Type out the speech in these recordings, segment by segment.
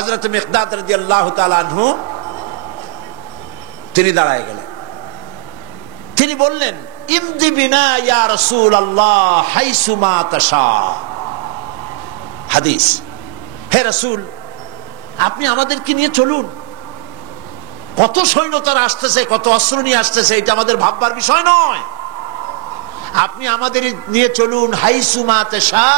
হযরত মিকদাদ রাদিয়াল্লাহু তাআলা আনহু তিনি দাঁড়ায় গেলেন। তিনি বললেন, ইমদি বিনা ইয়া রাসূলুল্লাহ হাইসু মা তাশা। হাদিস, হে রাসূল, আপনি আমাদেরকে নিয়ে চলুন। কত সৈন্যতারা আসতেছে, কত অস্ত্র নিয়ে আসতেছে, এটা আমাদের ভাববার বিষয় নয়। আপনি আমাদের নিয়ে চলুন। হাইসু মা তাশা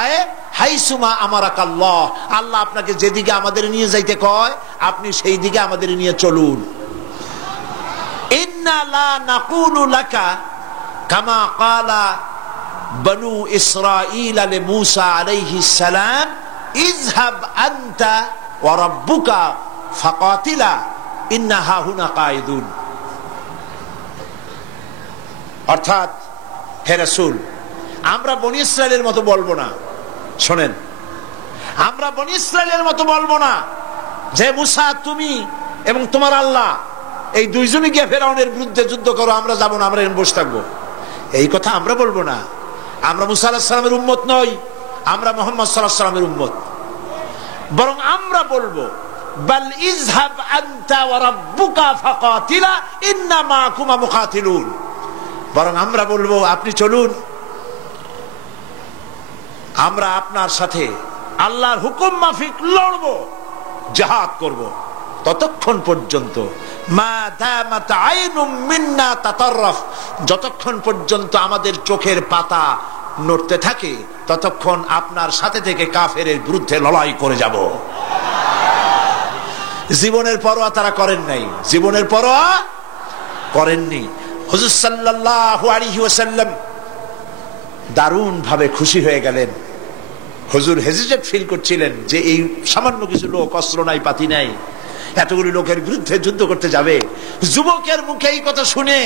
আয় হাইসু মা আমারাকাল্লাহ, আল্লাহ আপনাকে যেদিকে আমাদের নিয়ে যাইতে কয় আপনি সেই দিকে আমাদের নিয়ে চলুন। ইন্না লা নাকুলু লাকা কামা ক্বালা বনু ইসরাঈল লিমূসা আলাইহিস সালাম ইযহাব আনতা ওয়া রাব্বুকা ফাকাতিলা ইন্না হাহুনা কায়িদুন। অর্থাৎ, হে রাসূল, আমরা বনি ইসরাইলের মতো বলবো না। শোনেন, আমরা বনি ইসরাইলের মতো বলবো না যে মুসা তুমি এবং তোমার আল্লাহ এই দুইজনই গিয়ে ফেরাউনের বিরুদ্ধে যুদ্ধ করো, আমরা যাবো না, আমরা বসে থাকবো। এই কথা আমরা বলবো না। আমরা মুসা আলাইহিস সালামের উম্মত নই, আমরা মুহাম্মদ সাল্লাল্লাহু আলাইহি ওয়াসাল্লামের উম্মত। বরং আমরা বলবো বাল ইযহাব আনতা ওয়া রাব্বুকা ফাকাতিলা ইন্না মাআকুমা মুকাতিলুন। বরং আমরা বলবো আপনি চলুন, আমরা আপনার সাথে আল্লাহর হুকুম মাফিক লড়বো, জিহাদ করব। ততক্ষণ পর্যন্ত মা দামাত আইনুম মিন্না তাতাররাফ, যতক্ষণ পর্যন্ত আমাদের চোখের পাতা নড়তে থাকে ততক্ষণ আপনার সাথে থেকে কাফেরের বিরুদ্ধে লড়াই করে যাব। জীবনের পরোয়া তারা করেন নাই, জীবনের পরোয়া করেননি। হুজুর সাল্লাল্লাহু আলাইহি ওয়াসাল্লাম দারুণ ভাবে খুশি হয়ে গেলেন। হুজুর হেজিটেট ফিল করছিলেন যে এই সামান্য কিছু লোক, অস্ত্র নাই, পাতি নাই, এতগুলি লোকের বিরুদ্ধে যুদ্ধ করতে যাবে। যুবকের মুখে এই কথা শুনে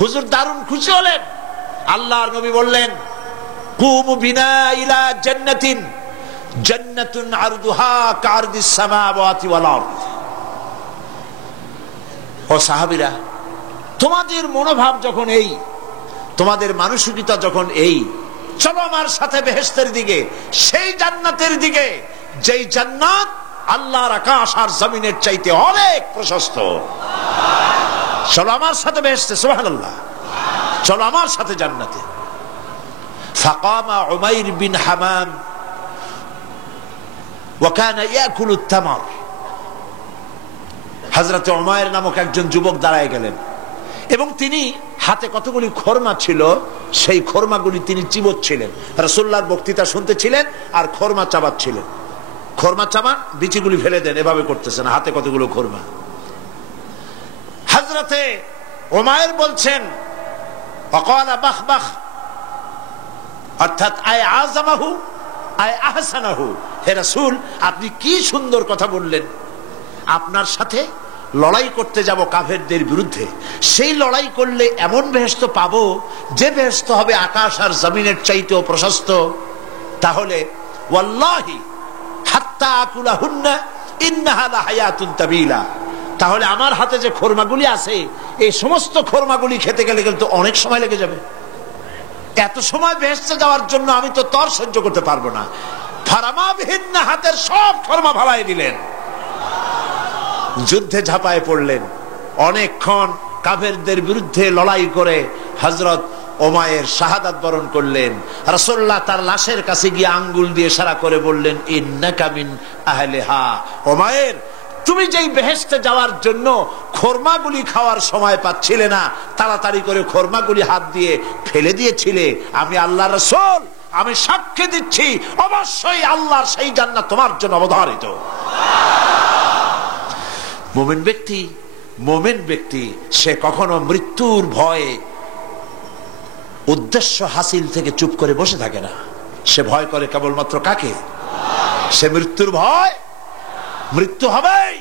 হুজুর দারুণ খুশি হলেন। আল্লাহর নবী বললেন, কুমু বিনা ইলা জান্নাতিন জান্নাতুন আরদুহা কারদিস সামাওয়াতি ওয়াল আরদ। ও সাহাবীরা, তোমাদের মনোভাব যখন এই, তোমাদের মানসিকতা যখন এই, চলো আমার সাথে বেহেশতের দিকে, সেই জান্নাতের দিকে যেই জান্নাত আল্লাহর আকাশ আর জমিনের চাইতে অনেক প্রশস্ত। চলো আমার সাথে বেহেশতে, সুবহানাল্লাহ, চলো আমার সাথে জান্নাতে। ফাকামা উমাইর বিন হামাম ওয়া কানা ইয়াকুলু তামার। হযরত উমাইর নামক একজন যুবক দাঁড়ায় গেলেন এবং তিনি হাতে কতগুলি খরমা ছিল, সেই খরমাগুলি তিনি চিবোচ্ছিলেন। রাসূলুল্লাহর বক্তৃতা শুনতেছিলেন আর খরমা চাবাচ্ছিলেন। খরমা চাবান, বিচিগুলি ফেলে দেন, এভাবে করতেছেন, হাতে কতগুলো খরমা। হযরতে উমাইর বলছেন, ওয়াকালা বাখ বাখ, অর্থাৎ আয় আযামাহু আয় আহসানাহু। হে রাসূল, আপনি কি সুন্দর কথা বললেন। আপনার সাথে লড়াই করতে যাব কাফেরদের বিরুদ্ধে, সেই লড়াই করলে এমন বেহেশত পাবো যে বেহেশত হবে আকাশ আর জমিনের চাইতেও প্রশস্ত। তাহলে ওয়াল্লাহি হাত্তা আকুলাহুন্না ইন্নাহা লাহায়াতুন তাবিলা, তাহলে আমার হাতে যে খরমাগুলি আছে এই সমস্ত খরমাগুলি খেতে গেলে কিন্তু অনেক সময় লেগে যাবে। এত সময় বেহেশতে যাওয়ার জন্য আমি তো তর সহ্য করতে পারবো না। ফারামা বিহিন্না, হাতের সব খরমা ফালাই দিলেন, যুদ্ধে ঝাঁপায় পড়লেন। অনেকক্ষণ কাফেরদের বিরুদ্ধে লড়াই করে হযরত উমাইর শাহাদাত বরণ করলেন। রাসূলুল্লাহ তার লাশের কাছে গিয়ে আঙ্গুল দিয়ে ইশারা করে বললেন, ইন্নাকা মিন আহলিহা। উমাইর, তুমি যেই বেহেশতে যাওয়ার জন্য খরমাগুলি খাওয়ার সময় পাচ্ছিলে না, তাড়াতাড়ি করে খরমাগুলি হাত দিয়ে ফেলে দিয়েছিলে, আমি আল্লাহর রাসূল, আমি সাক্ষ্য দিচ্ছি অবশ্যই আল্লাহর সেই জান্নাত তোমার জন্য অবধারিত। মুমিন ব্যক্তি সে কখনো মৃত্যুর ভয়ে উদ্দেশ্য হাসিল থেকে চুপ করে বসে থাকে না। সে ভয় করে কেবলমাত্র কাকে? সে মৃত্যুর ভয়, মৃত্যু হবেই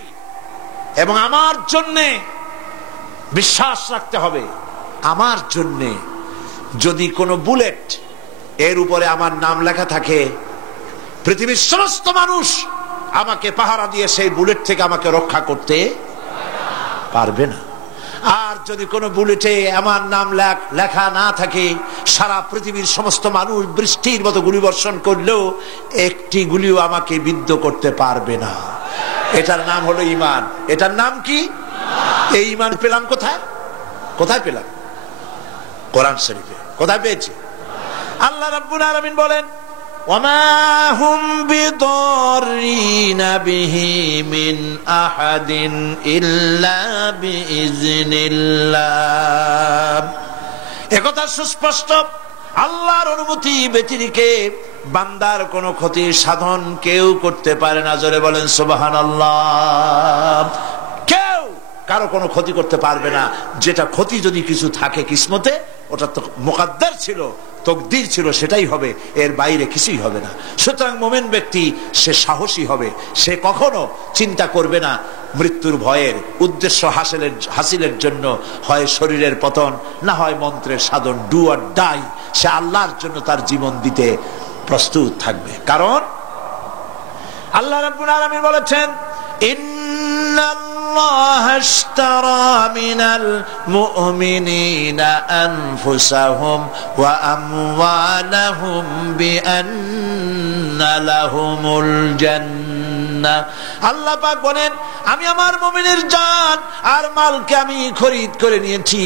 এবং আমার জন্যে বিশ্বাস রাখতে হবে। আমার জন্যে যদি কোনো বুলেট এর উপরে আমার নাম লেখা থাকে, পৃথিবীর সমস্ত মানুষ আমাকে পাহারা দিয়ে সেই বুলেট থেকে আমাকে রক্ষা করতে পারবে না। আর যদি কোনো বুলেটে আমার নাম লেখা না থাকে, সারা পৃথিবীর সমস্ত মানুষ বৃষ্টির মতো গুলি বর্ষণ করলেও একটি গুলিও আমাকে বিদ্ধ করতে পারবে না। এটার নাম হলো ঈমান। এটার নাম কি? এই ঈমান পেলাম কোথায়? কোথায় পেলাম? কোরআন শরীফে। কোথায় পেয়েছি? আল্লাহ রাব্বুল আলামিন বলেন, ওয়ামা হুম বিদরিনা বিহি মিন আহাদিন ইল্লা বিইজনিল্লাহ। একথা সুস্পষ্ট, আল্লাহর অনুমতি ব্যতিরেকে বান্দার কোনো ক্ষতি সাধন কেউ করতে পারে না। জোরে বলেন সুবহানাল্লাহ। কেউ কারো কোনো ক্ষতি করতে পারবে না। যেটা ক্ষতি যদি কিছু থাকে কিসমতে, ওটা তো মুকদ্দার ছিল, তকদির ছিল, সেটাই হবে, এর বাইরে কিছুই হবে না। সুতরাং মুমিন ব্যক্তি সে সাহসী হবে, সে কখনো চিন্তা করবে না মৃত্যুর ভয়ের। উদ্দেশ্য হাসিলের জন্য হয় শরীরের পতন, না হয় মন্ত্রের সাধন, ডু অর ডাই। সে আল্লাহর জন্য তার জীবন দিতে প্রস্তুত থাকবে। কারণ আল্লাহ রাব্বুল আলামিন বলেছেন, ইন্নাল্লাহা আশতারা মিনাল মুমিনিনা আনফুসাহুম ওয়া আমওয়ালাহুম বিআন্না লাহুমুল জান্নাহ। আল্লাহ পাক বলেন, আমি আমার মুমিনের জান আর মালকে আমি খরিদ করে নিয়েছি,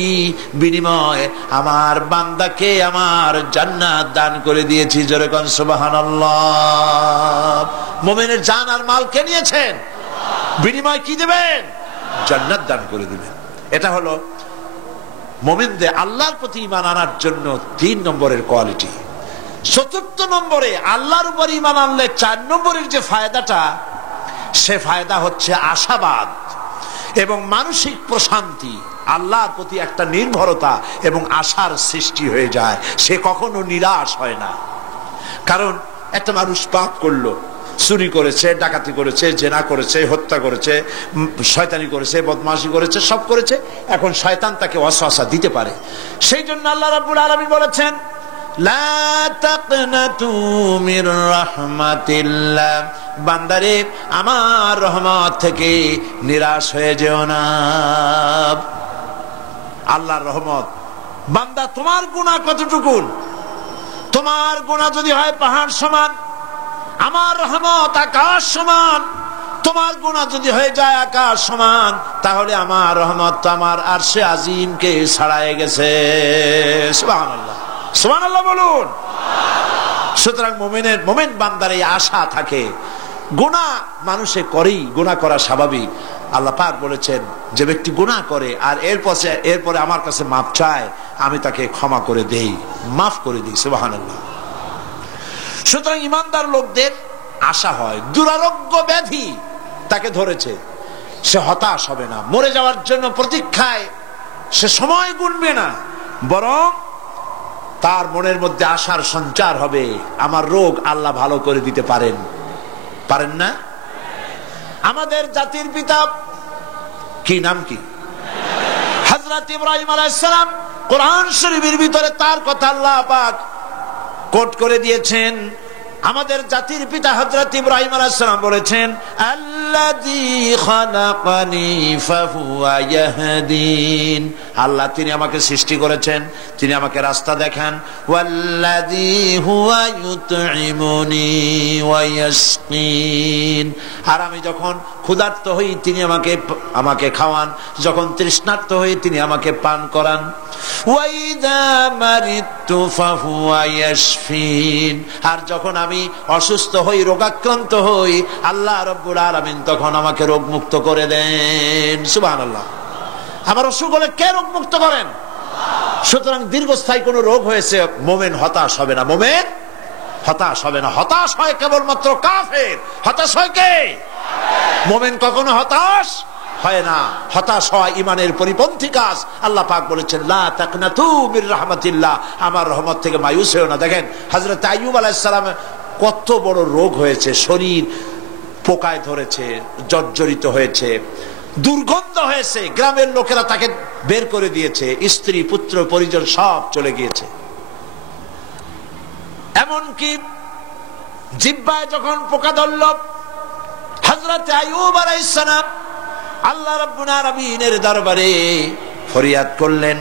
বিনিময়ে আমার বান্দাকে আমার জান্নাত দান করে দিয়েছি। জোরে কোন সুবহানাল্লাহ। মুমিনের জান আর মালকে নিয়েছেন, বিনিময় কি দেবেন? জান্নাত দান করে দিবেন। এটা হলো মুমিনদের আল্লাহর প্রতি ঈমান আনার জন্য 3 নম্বরের কোয়ালিটি। 4th নম্বরে আল্লাহর উপর ঈমান আনলে 4 নম্বরের যে ফায়দাটা, সে ফায়দা হচ্ছে আশাবাদ এবং মানসিক প্রশান্তি। আল্লাহর প্রতি একটা নির্ভরতা এবং আশার সৃষ্টি হয়ে যায়, সে কখনো নিরাশ হয় না। কারণ একটা মানুষ পাপ করলো, চুরি করেছে, ডাকাতি করেছে, জেনা করেছে, হত্যা করেছে, শয়তানি করেছে, বদমাশি করেছে, সব করেছে। এখন শয়তান তাকে ওয়াসওয়াসা দিতে পারে। সেই জন্য আল্লাহ রাব্বুল আলামিন বলেছেন, লা তাকনাতু মির রাহমাতিল্লাহ, বান্দারে আমার রহমত থেকে নিরাশ হয়ে যেও না। আল্লাহর রহমত, বান্দা তোমার গুনাহ কতটুকু? তোমার গুনাহ যদি হয় পাহাড় সমান, আমার রহমত আকাশ সমান। তোমার গুনাহ যদি হয়ে যায় আকাশ সমান, তাহলে আমার রহমত তো আমার আরশে আজিমকে ছাড়ায় গেছে। সুবহানাল্লাহ, সুবহানাল্লাহ বলুন। সুতরাং মুমিন বান্দার এই আশা থাকে। গুনাহ মানুষে করেই, গুনাহ করা স্বাভাবিক। আল্লাহ পাক বলেছেন, যে ব্যক্তি গুনাহ করে আর এরপরে আমার কাছে মাফ চায়, আমি তাকে ক্ষমা করে দেই, মাফ করে দিই। সুবহানাল্লাহ। সুতরাং ইমানদার লোকদের আশা হয়, দুরারোগ্য ব্যাধি তাকে ধরেছে, সে হতাশ হবে না। মরে যাওয়ার জন্য প্রতীক্ষায় সে সময় গুনবে না, বরং তার মনের মধ্যে আশার সঞ্চার হবে, আমার রোগ আল্লাহ ভালো করে দিতে পারেন। পারেন না? আমাদের জাতির পিতা কি নাম কি? হযরত ইব্রাহিম আলাইহিস সালাম। কোরআন শরীফের ভিতরে তার কথা আল্লাহ পাক কোট করে দিয়েছেন। আমাদের জাতির পিতা হযরত ইব্রাহিম আলাইহিস সালাম বলেছেন, আল্লাযী খালাকানি ফাহুয়া ইয়াহদিন। আল্লাহ তিনি আমাকে সৃষ্টি করেছেন, তিনি আমাকে রাস্তা দেখান। ওয়াল্লাযী হুয়া ইউতঈমুনি ওয়া ইয়াসকিন। আর আমি যখন ক্ষুধার্ত হই তিনি আমাকে খাওয়ান, যখন তৃষ্ণার্ত হই তিনি আমাকে পান করান। ওয়াইদা মারিতু ফাহুয়া ইয়াশফিন। আর যখন আমি অসুস্থ হই, রোগাক্রান্ত হই, আল্লাহ রাব্বুল আলামিন তখন আমাকে রোগ মুক্ত করে দেন। সুবহানাল্লাহ। আমার অসুখ হলে কে রোগ মুক্ত করেন? সুতরাং দীর্ঘস্থায়ী কোন রোগ হয়েছে, মুমিন হতাশ হবে না। মুমিন হতাশ হবে না। হতাশ হয় কেবলমাত্র কাফের। হতাশ হয় কে? মুমিন কখনো হতাশ হয় না। হতাশ হয় ইমানের পরিপন্থী কাজ। আল্লাহ পাক বলেছেন, লা তাকনাতু মির রাহমাতিল্লাহ, আমার রহমত থেকে মায়ুস হয়ো না। দেখেন হযরত আইয়ুব আলাইহিস সালামের কত বড় রোগ হয়েছে, শরীর পোকায় ধরেছে, জর্জরিত হয়েছে, দুর্গন্ধ হয়েছে, গ্রামের লোকেরা তাকে বের করে দিয়েছে, স্ত্রী পুত্র পরিজন সব চলে গিয়েছে। এমনকি জিহ্বায় যখন পোকা ধরল, হযরত আইয়ুব আলাইহিস সালাম আল্লাহ রাব্বুল আলামিনের দরবারে ফরিয়াদ করলেন,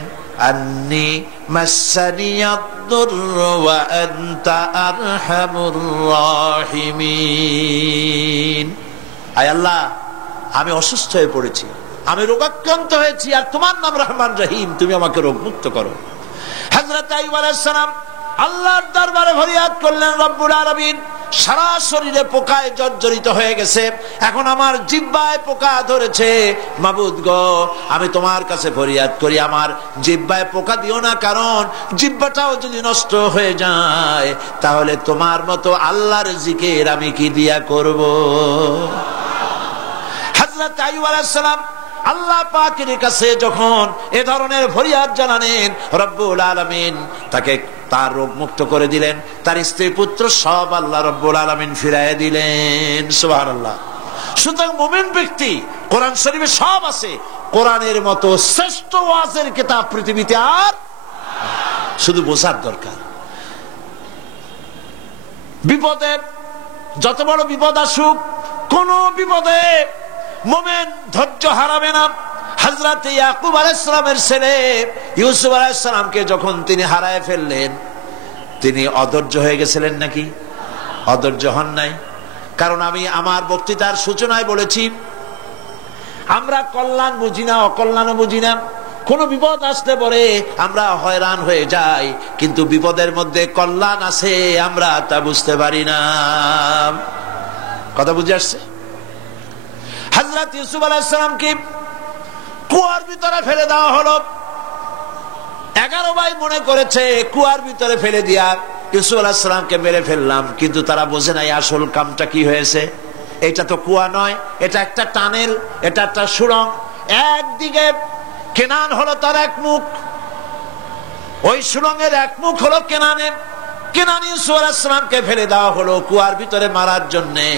আন্নী মাসসানিয়াদ-দুররু ওয়া আনতা আরহামুর রাহিমিন। আয় আল্লাহ, আমি অসুস্থ হয়ে পড়েছি, আমি রোগাক্রান্ত হয়েছি, আর তোমার নাম রহমান রহিম, তুমি আমাকে রোগ মুক্ত করো। হযরত আইয়ুব আলাইহিস সালাম আল্লাহর দরবারে ফরিয়াদ করলেন, রব্বুল আলামিন, সারা শরীরে পোকায় জর্জরিত হয়ে গেছে, এখন আমার জিহ্বায় পোকা ধরেছে, মাবুদ গো, আমি তোমার কাছে ফরিয়াদ করি, আমার জিহ্বায় পোকা দিও না, কারণ জিহ্বাটাও যদি নষ্ট হয়ে যায় তাহলে তোমার মতো আল্লাহর জিকির আমি কি দিয়া করব। হযরত আইয়ুব আলাইহিস সালাম আল্লাহ পাকের কাছে যখন এ ধরনের ফরিয়াদ জানালেন, রব্বুল আলামিন তাকে তার রোগ মুক্ত করে দিলেন, তার স্ত্রী পুত্র সব আল্লাহ রব্বুল আলামিন ফিরাইয়া দিলেন। সুবহানাল্লাহ। সুতরাং মুমিন ব্যক্তি, কোরআন শরীফে সব আছে, কোরআনের মতো শ্রেষ্ঠ ওয়াজের কিতাব পৃথিবীতে আর, শুধু বোঝার দরকার। বিপদের যত বড় বিপদ আসুক, কোন বিপদে মুমিন ধৈর্য হারাবে না। হযরত ইয়াকুব আলাইহিস সালামের ছেলে ইউসুফ আলাইহিস সালামকে যখন তিনি হারায় ফেললেন, তিনি অধৈর্য হয়ে গেছিলেন নাকি? অধৈর্য হন নাই। কারণ আমি আমার বক্তৃতার সূচনায় বলেছি, আমরা কল্যাণ বুঝি না, অকল্যাণও বুঝি না। কোন বিপদ আসতে পরে আমরা হয়রান হয়ে যাই, কিন্তু বিপদের মধ্যে কল্যাণ আছে আমরা তা বুঝতে পারি না। কথা বুঝে আসছে? হযরত ইউসুফ আলাইহিস সালামকে কুয়ার ভিতরে ফেলে দেওয়া হলো। 11 ভাই মনে করেছে কুয়ার ভিতরে ফেলে দিয়া ইউসুফ আলাইহিস সালামকে মেরে ফেললাম, কিন্তু তারা বোঝে নাই আসল কামটা কি হয়েছে। এটা তো কুয়া নয়, এটা একটা টানেল, এটা একটা সুড়ঙ্গ। একদিকে কেনান হলো তার এক মুখ, ওই সুড়ঙ্গের এক মুখ হলো কেনানের। কেনান ইউসুফ আলাইহিস সালামকে ফেলে দেওয়া হলো কুয়ার ভিতরে মারার জন্যে,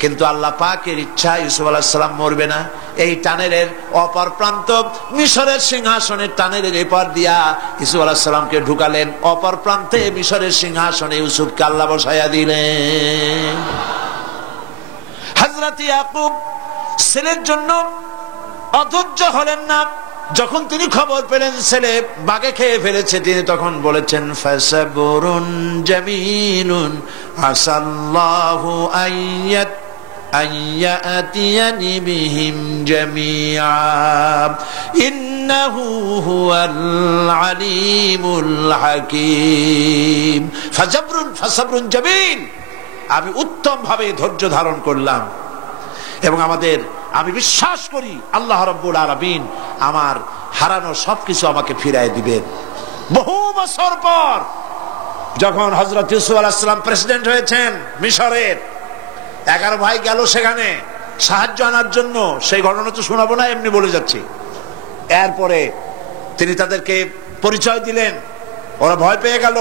কিন্তু আল্লাহ পাকের ইচ্ছা ইউসুফ আলাইহিস সালাম মরবে না। এই টানেলের অপর প্রান্ত মিশরের সিংহাসনের টানেলের এপার দিয়া ইউসুফ আলাইহিস সালামকে ঢুকালেন, অপর প্রান্তে মিশরের সিংহাসনে ইউসুফকে আল্লাহ বসায়া দিলেন। হযরত ইয়াকুব ছেলের জন্য অধৈর্য হলেন না। যখন তিনি খবর পেলেন ছেলে বাঘে খেয়ে ফেলেছে, তিনি তখন বলেছেন, ফাসাবুরুন জামিলুন আসাল্লাহু আইয়াতিয়ানি বিহিম জামিআ ইন্নাহু হুয়াল আলিমুল হাকীম। ফাসাবরুন জামিল, আমি উত্তম ভাবে ধৈর্য ধারণ করলাম, এবং আমি বিশ্বাস করি আল্লাহ রাব্বুল আলামিন আমার হারানো সবকিছু আমাকে ফিরাই দিবেন। বহু বছর পর যখন হযরত ইউসুফ আলাইহিস সালাম প্রেসিডেন্ট হয়েছেন মিশরের, 11 ভাই গেল সেখানে সাহায্য আনার জন্য। সেই ঘটনা তো শোনাবো না, এমনি বলে যাচ্ছি। এরপরে তিনি তাদেরকে পরিচয় দিলেন, ওরা ভয় পেয়ে গেল।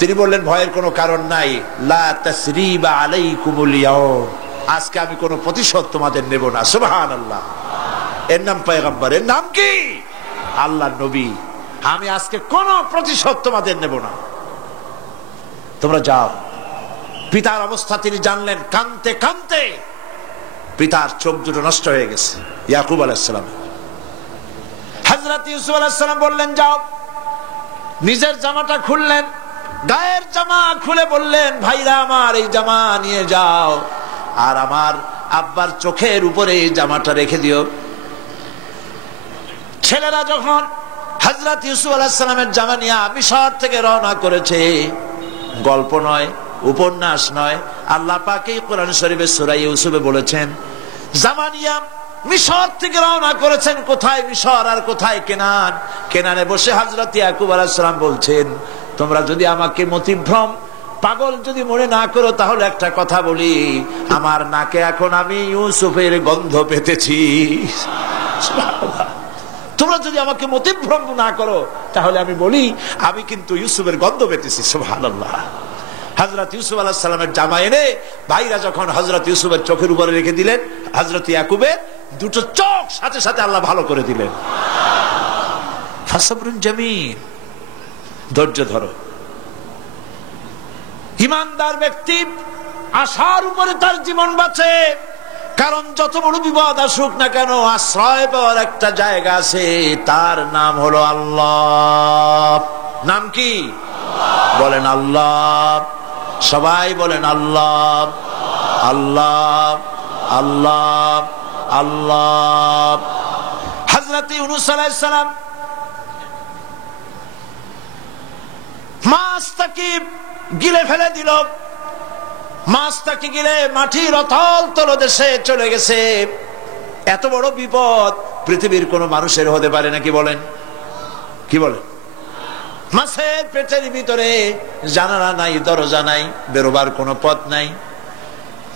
তিনি বললেন, ভয়ের কোনো কারণ নাই, লা তাসরিবা আলাইকুমুল ইয়াউম, আজকে আমি কোনো প্রতিশোধ তোমাদের নেব না। সুবহানাল্লাহ। এর নাম পয়গম্বর, এর নাম কি? আল্লাহর নবী। আমি আজকে কোনো প্রতিশোধ তোমাদের নেব না, তোমরা যাও। পিতার অবস্থা তিনি জানলেন, কাঁদতে কাঁদতে পিতার চোখ দুটো নষ্ট হয়ে গেছে। ইয়াকুব আলাইহিস সালাম, হযরত ইউসুফ আলাইহিস সালাম বললেন, যাও। নিজের জামাটা খুললেন, গায়ের জামা খুলে বললেন, ভাইরা আমার, এই জামা নিয়ে যাও, আর আমার আব্বার চোখের উপরে এই জামাটা রেখে দিও। ছেলেরা যখন হযরত ইউসুফ আলাইহিস সালামের জামা নিয়ে মিশর থেকে রওনা করেছে, গল্প নয়, উপন্যাস নয়, আল্লাহ পাক এই কোরআন শরীফে সূরা ইউসুফে বলেছেন, জামা নিয়ে মিশর থেকে রওনা করেছেন। কোথায় মিশর আর কোথায় কেনান? কেনানে বসে হযরত ইয়াকুব আলাইহিস সালাম বলছেন, তোমরা যদি আমাকে মতিভ্রম পাগল যদি মনে না করো, তাহলে একটা কথা বলি, আমার নাকে এখন আমি ইউসুফের গন্ধ পেতেছি। তোমরা যদি আমাকে মতিভ্রম না করো, তাহলে আমি বলি, আমি কিন্তু ইউসুফের গন্ধ পেতেছি। সুবহানাল্লাহ। হযরত ইউসুফ আলাইহিস সালামের জামা এনে ভাইরা যখন হযরত ইউসুফের চোখের উপরে রেখে দিলেন, হযরত ইয়াকুবের দুটো চোখ সাথে সাথে আল্লাহ ভালো করে দিলেন। ফাসাবরুন জামিল, ধৈর্য ধরো। ইমানদার ব্যক্তি আশার উপরে তার জীবন বাঁচে, কারণ যত বড় বিপদ আসুক না কেন, আশ্রয় পাওয়ার একটা জায়গা আছে, তার নাম হলো আল্লাহ। নাম কি? বলেন আল্লাহ। সবাই বলেন আল্লাহ। আল্লাহ আল্লাহ আল্লাহ। হযরত ইউনূস আলাইহিস সালাম মাছটাকে গিলে ফেলে দিল, মাছটাকে গিলে মাটির অতল তলদেশে চলে গেছে। এত বড় বিপদ পৃথিবীর কোন মানুষের হতে পারে নাকি বলেন? কি বলেন? মাছের পেটের ভিতরে জানালা নাই, দরজা নাই, বেরোবার কোনো পথ নাই,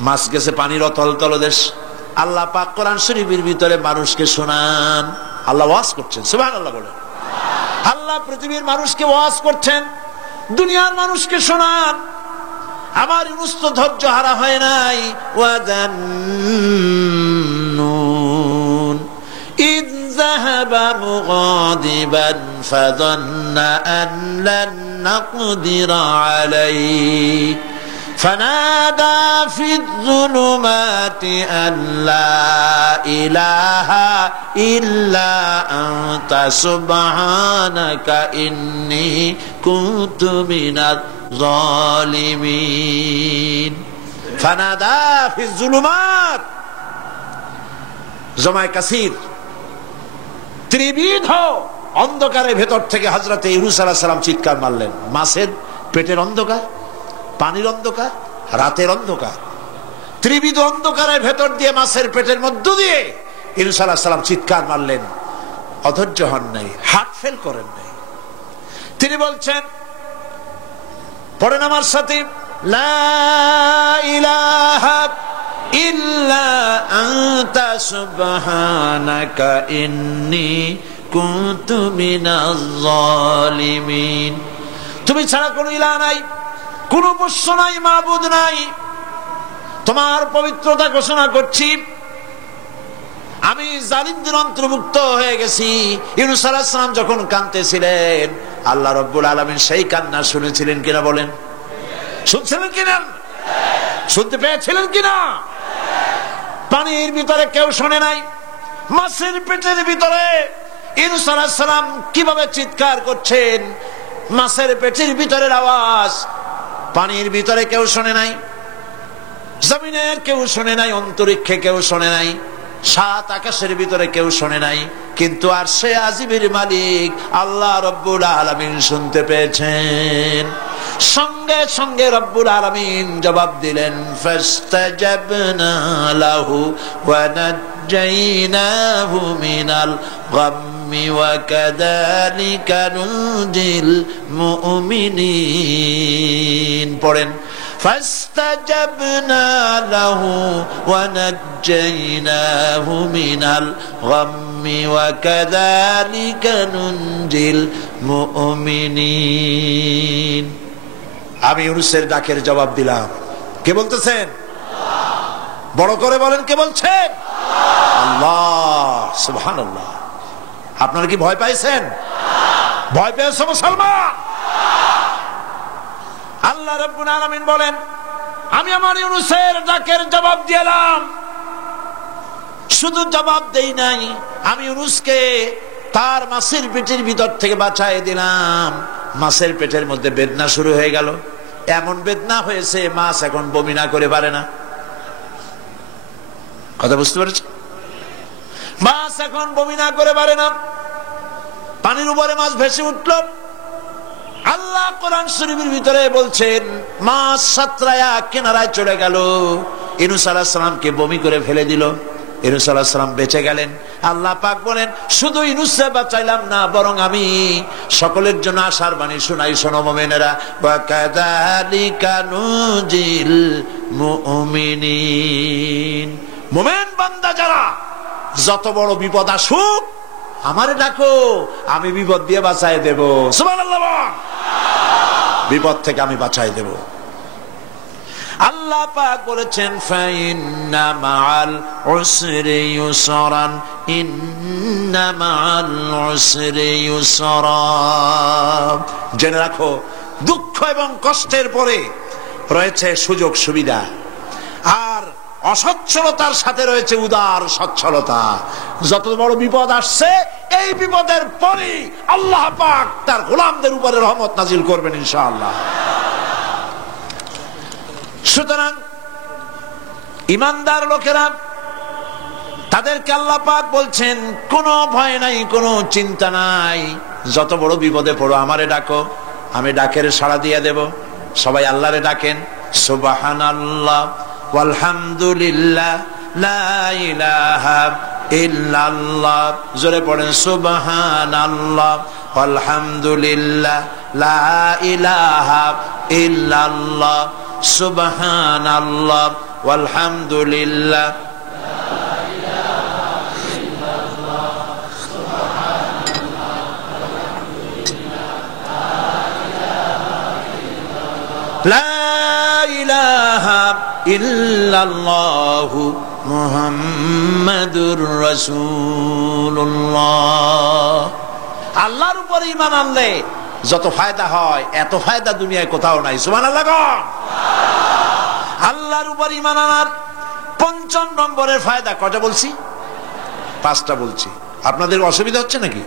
মাছ গেছে পানির অতল তলদেশ। আল্লাহ পাক কোরআন শরীফের ভিতরে মানুষকে শোনান, আল্লাহ ওয়াজ করছেন, সুবহানাল্লাহ বলেন। আল্লাহ পৃথিবীর মানুষকে ওয়াজ করছেন, দুনিয়ার মানুষকে শোনান। আমার ইউনূস তো ধৈর্য হারা হয় নাই। ওয়াদান্নুন ইয যাহাবা মুগাদিবান ফাযান্না আন লান নাকদিরা আলাইহি فنادى في الظلمات أن لا إله إلا أنت سبحانك إني كنت من الظالمين فنادى في الظلمات জমায় কাসির ত্রিবিধ অন্ধকারের ভেতর থেকে হযরত ইউনূস আলাইহিস সালাম চিৎকার মারলেন। মাছের পেটের অন্ধকার, পানির অন্ধকার, রাতের অন্ধকার, ত্রিবিধ অন্ধকারের ভেতর দিয়ে মাছের পেটের মধ্য দিয়ে ইউনূস আলাইহিস সালাম চিৎকার মারলেন। অধৈর্য হন নাই, হার্ট ফেল করেন নাই। তিনি বলছেন, পড়েন আমার সাথে, লা ইলাহা ইল্লা আনতা সুবহানাকা ইন্নী কুনতু মিনাজ জালিমিন। তুমি ছাড়া কোনো ইলাহ নাই, কোন উপাস্য নাই, মাবুদ নাই, তোমার পবিত্রতা ঘোষণা করছি। আমি জালিমদের অন্তর্ভুক্ত হয়ে গেছি। ইউনূস আলাইহিস সালাম যখন কাঁদতেছিলেন, আল্লাহ রাব্বুল আলামিন সেই কান্না শুনেছিলেন কিনা বলেন? শুনছিলেন কিনা? শুনতে পেয়েছিলেন কিনা? পানির ভিতরে কেউ শোনে নাই, মাছের পেটের ভিতরে ইউনূস আলাইহিস সালাম কিভাবে চিৎকার করছেন, মাছের পেটের ভিতরের আওয়াজ পানির ভিতরে কেউ শোনে নাই, জমিনের কেউ শোনে নাই, অন্তরিক্ষে কেউ শোনে নাই, সাত আকাশের ভিতরে কেউ শোনে নাই, কিন্তু আরশে আজিমের মালিক আল্লাহ রব্বুল আলামিন শুনতে পেয়েছেন। সঙ্গে সঙ্গে রব্বুল আলামিন জবাব দিলেন, ফাস্তাজাবনা লাহু ওয়া নাজ্জাইনাহু মিনাল গাম্মি ওয়া কাযালিকা নুনজিল মুমিনিন। পড়েন, فاستجبنا له ونجيناه من الغم وكذلك ننجي المؤمنين। আমি ইউনূসের ডাকের জবাব দিলাম। কে বলতেছেন? বড় করে বলেন, কে বলছেন? আল্লাহ, সুবহানাল্লাহ। আপনারা কি ভয় পাইছেন? ভয় পেয়েছে মুসলমান? আল্লাহ রাব্বুল আলামিন বলেন, আমি আমার ইউনূসের ডাকের জবাব দিলাম। শুধু জবাব দেই নাই, আমি ইউনূসকে তার মাছের পেটের ভিতর থেকে বাঁচায় দিলাম। মাছের পেটের মধ্যে বেদনা শুরু হয়ে গেল, এমন বেদনা হয়েছে মাছ এখন বমি না করে পারে না। কথা বুঝতে পারছেন? মাছ এখন বমি না করে পারে না। পানির উপরে মাছ ভেসে উঠল। আল্লাহ কোরআন শরীফের ভিতরে বলছেন, মাছ সাতরায়া কিনারায় চলে গেল, ইউনূস আলাইহিস সালামকে বমি করে ফেলে দিল। ইউনূস আলাইহিস সালাম বেঁচে গেলেন। আল্লাহ পাক বলেন, শুধু ইউনূসকে বাঁচাইলাম না, বরং আমি সকলের জন্য আশার বাণী শোনাই, শোনো মুমিনেরা, ওয়া কাযালিকা নুনজিল মুমিনিন। মুমিন বান্দা যারা, যত বড় বিপদ আসুক আমারে ডাকো, আমি বিপদ দিয়ে বাঁচাই দেব। সুবহানাল্লাহ, বিপদ থেকে আমি বাঁচাই দেব। আল্লাহ পাক বলেছেন, ফাইন্না মাআল উসরি ইউসরান, ইন্না মাআল উসরি ইউসরা। জেনে রাখো, দুঃখ এবং কষ্টের পরে রয়েছে সুযোগ সুবিধা, আর অসচ্ছলতার সাথে রয়েছে উদার সচ্ছলতা। যত বড় বিপদ আসছে, এই বিপদের পরে আল্লাহ পাক তার গোলামদের উপরে রহমত নাজিল করবেন ইনশাআল্লাহ। সুতরাং ইমানদার লোকেরা তাদেরকে আল্লাহ পাক বলছেন কোনো ভয় নাই, কোনো চিন্তা নাই, যত বড় বিপদে পড়ো আমারে ডাকো, আমি ডাকের সাড়া দিয়ে দেব। সবাই আল্লাহরে ডাকেন, সুবহানাল্লাহ ওয়ালহামদুলিল্লাহ লা ইলাহা ইল্লাল্লাহ। জোরে পড়েন সুবহানাল্লাহ ওয়ালহামদুলিল্লাহ লা ইলাহা ইল্লাল্লাহ, সুবহানাল্লাহ ওয়ালহামদুলিল্লাহ। লা ইলাহা ইল্লাল্লাহু মুহাম্মাদুর রাসূলুল্লাহ। আল্লাহর উপর ঈমান আনলে যত ফায়দা হয় এত ফায়দা দুনিয়ায় কোথাও নাই। সুবহানাল্লাহ। আল্লাহর উপর ঈমান আনার ৫ম নম্বরের ফায়দা কয়টা বলছি? 5টা বলছি। আপনাদের অসুবিধা হচ্ছে নাকি?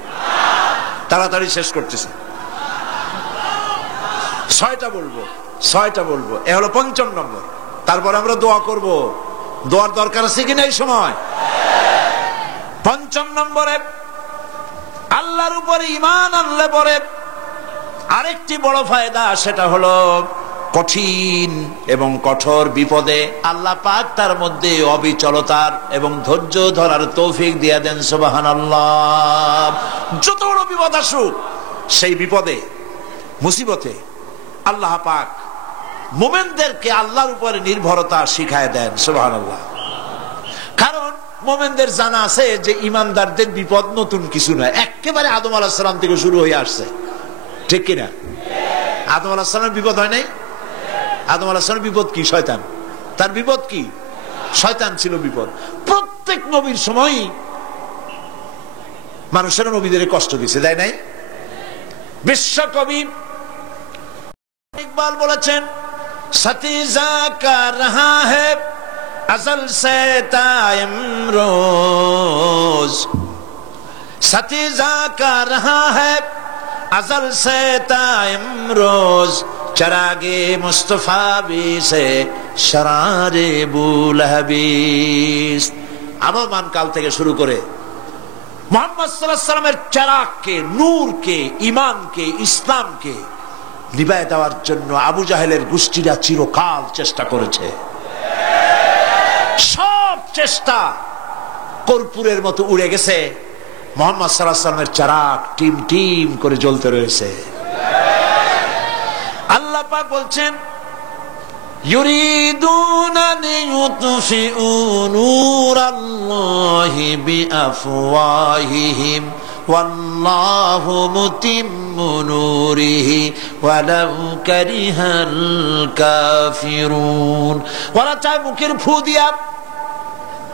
তাড়াতাড়ি শেষ করতেছি। 6টা বলবো। এ হলো ৫ম নম্বর। তারপর আমরা দোয়া করব। দোয়ার দরকার আছে কিনা এই সময়? ৫ম নম্বরে আল্লাহর উপর ঈমান আনলে পরে আরেকটি বড় ফায়দা, সেটা হলো কঠিন এবং কঠোর বিপদে আল্লাহ পাক তার মধ্যে অবিচলতার এবং ধৈর্য ধরার তৌফিক দিয়ে দেন। সুবহানাল্লাহ। যত বড় বিপদ আসুক সেই বিপদে মুসিবতে আল্লাহ পাক মুমিনদেরকে আল্লাহর উপরে নির্ভরতা শিখায় দেন। সুবহানাল্লাহ। কারণ মুমিনদের জানা আছে যে ইমানদারদের বিপদ নতুন কিছু নয়, একেবারে আদম আলাইহিস সালাম থেকে শুরু হয়ে আসছে, ঠিক কিনা? আদম আলাইহিস সালামের বিপদ হয় নাই? আদম আলাইহিস সালামের বিপদ কি? শয়তান। তার বিপদ কি? শয়তান ছিল বিপদ। প্রত্যেক নবীর সময় মানুষের নবীদের কষ্ট দিয়েছে, তাই নাই? বিশ্বকবি ইকবাল বলেছেন, সতীজা কা রহা হ্যায় अज़ल से ताइम रोज, सतीजा का रहा है अज़ल से ताइम रोज, चरागे मुस्तफा भी से शरारे बुलहबीस। আবহমান কাল থেকে শুরু করে মুহাম্মদ সাল্লাল্লাহু আলাইহি ওয়াসাল্লামের চারাগকে, নূরকে, ঈমানকে, ইসলামকে নিভায়ে দেওয়ার জন্য আবু জাহেলের গোষ্ঠীরা চিরকাল চেষ্টা করেছে। সব চেষ্টা কর্পূরের মতো উড়ে গেছে, মুহাম্মদ সাল্লাল্লাহু আলাইহি ওয়াসাল্লামের চারাগ টিম টিম করে জ্বলতে রয়েছে। আল্লাহ পাক বলছেন, ইউরিদুনা লিইউতফিউ নূরাল্লাহি বিআফওয়াহিহিম ওয়াল্লাহু মুতিম্মু নূরিহি ওয়ালাউ কারিহাল কাফিরুন। ওরা চায় মুখের ফু দিয়া,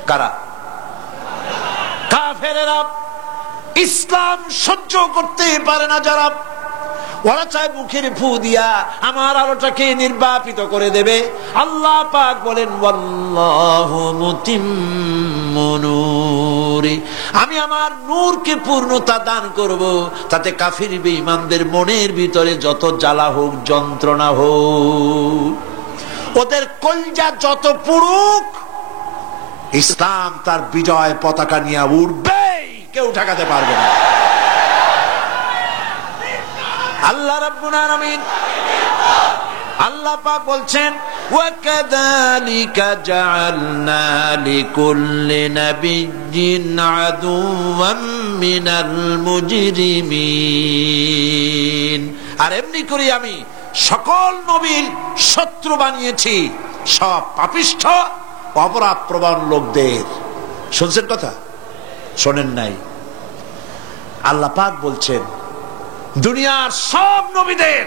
কারা? কাফেরেরা। ইসলাম সহ্য করতে পারে না যারা, ওরা চায় মুখের ফু দিয়া আমার আলোটাকে নির্বাপিত করে দেবে। আল্লাহ পাক বলেন, ওয়াল্লাহু মুতিম্মু নূরি, আমি আমার নূরকে পূর্ণতা দান করব, তাতে কাফির বেঈমানদের মনের ভিতরে যত জ্বালা হোক, যন্ত্রণা হোক, ওদের কলজা যত পুরুক, ইসলাম তার বিজয় পতাকা নিয়ে উঠবে, কেউ ঠেকাতে পারবে না। আল্লাহ রাব্বুল আলামিন, আল্লাহ পাক বলছেন, ওয়াকাযালিকা জাআলনা লিকুল্লি নাবিয়্যিন আদুওয়াম মিনাল মুজরিমিন। আর এমনি করে আমি সকল নবীর শত্রু বানিয়েছি সব পাপিষ্ঠ অপরাধ প্রবণ লোকদের। শুনছেন কথা? শোনেন নাই? আল্লাহ পাক বলছেন, দুনিয়ার সব নবীদের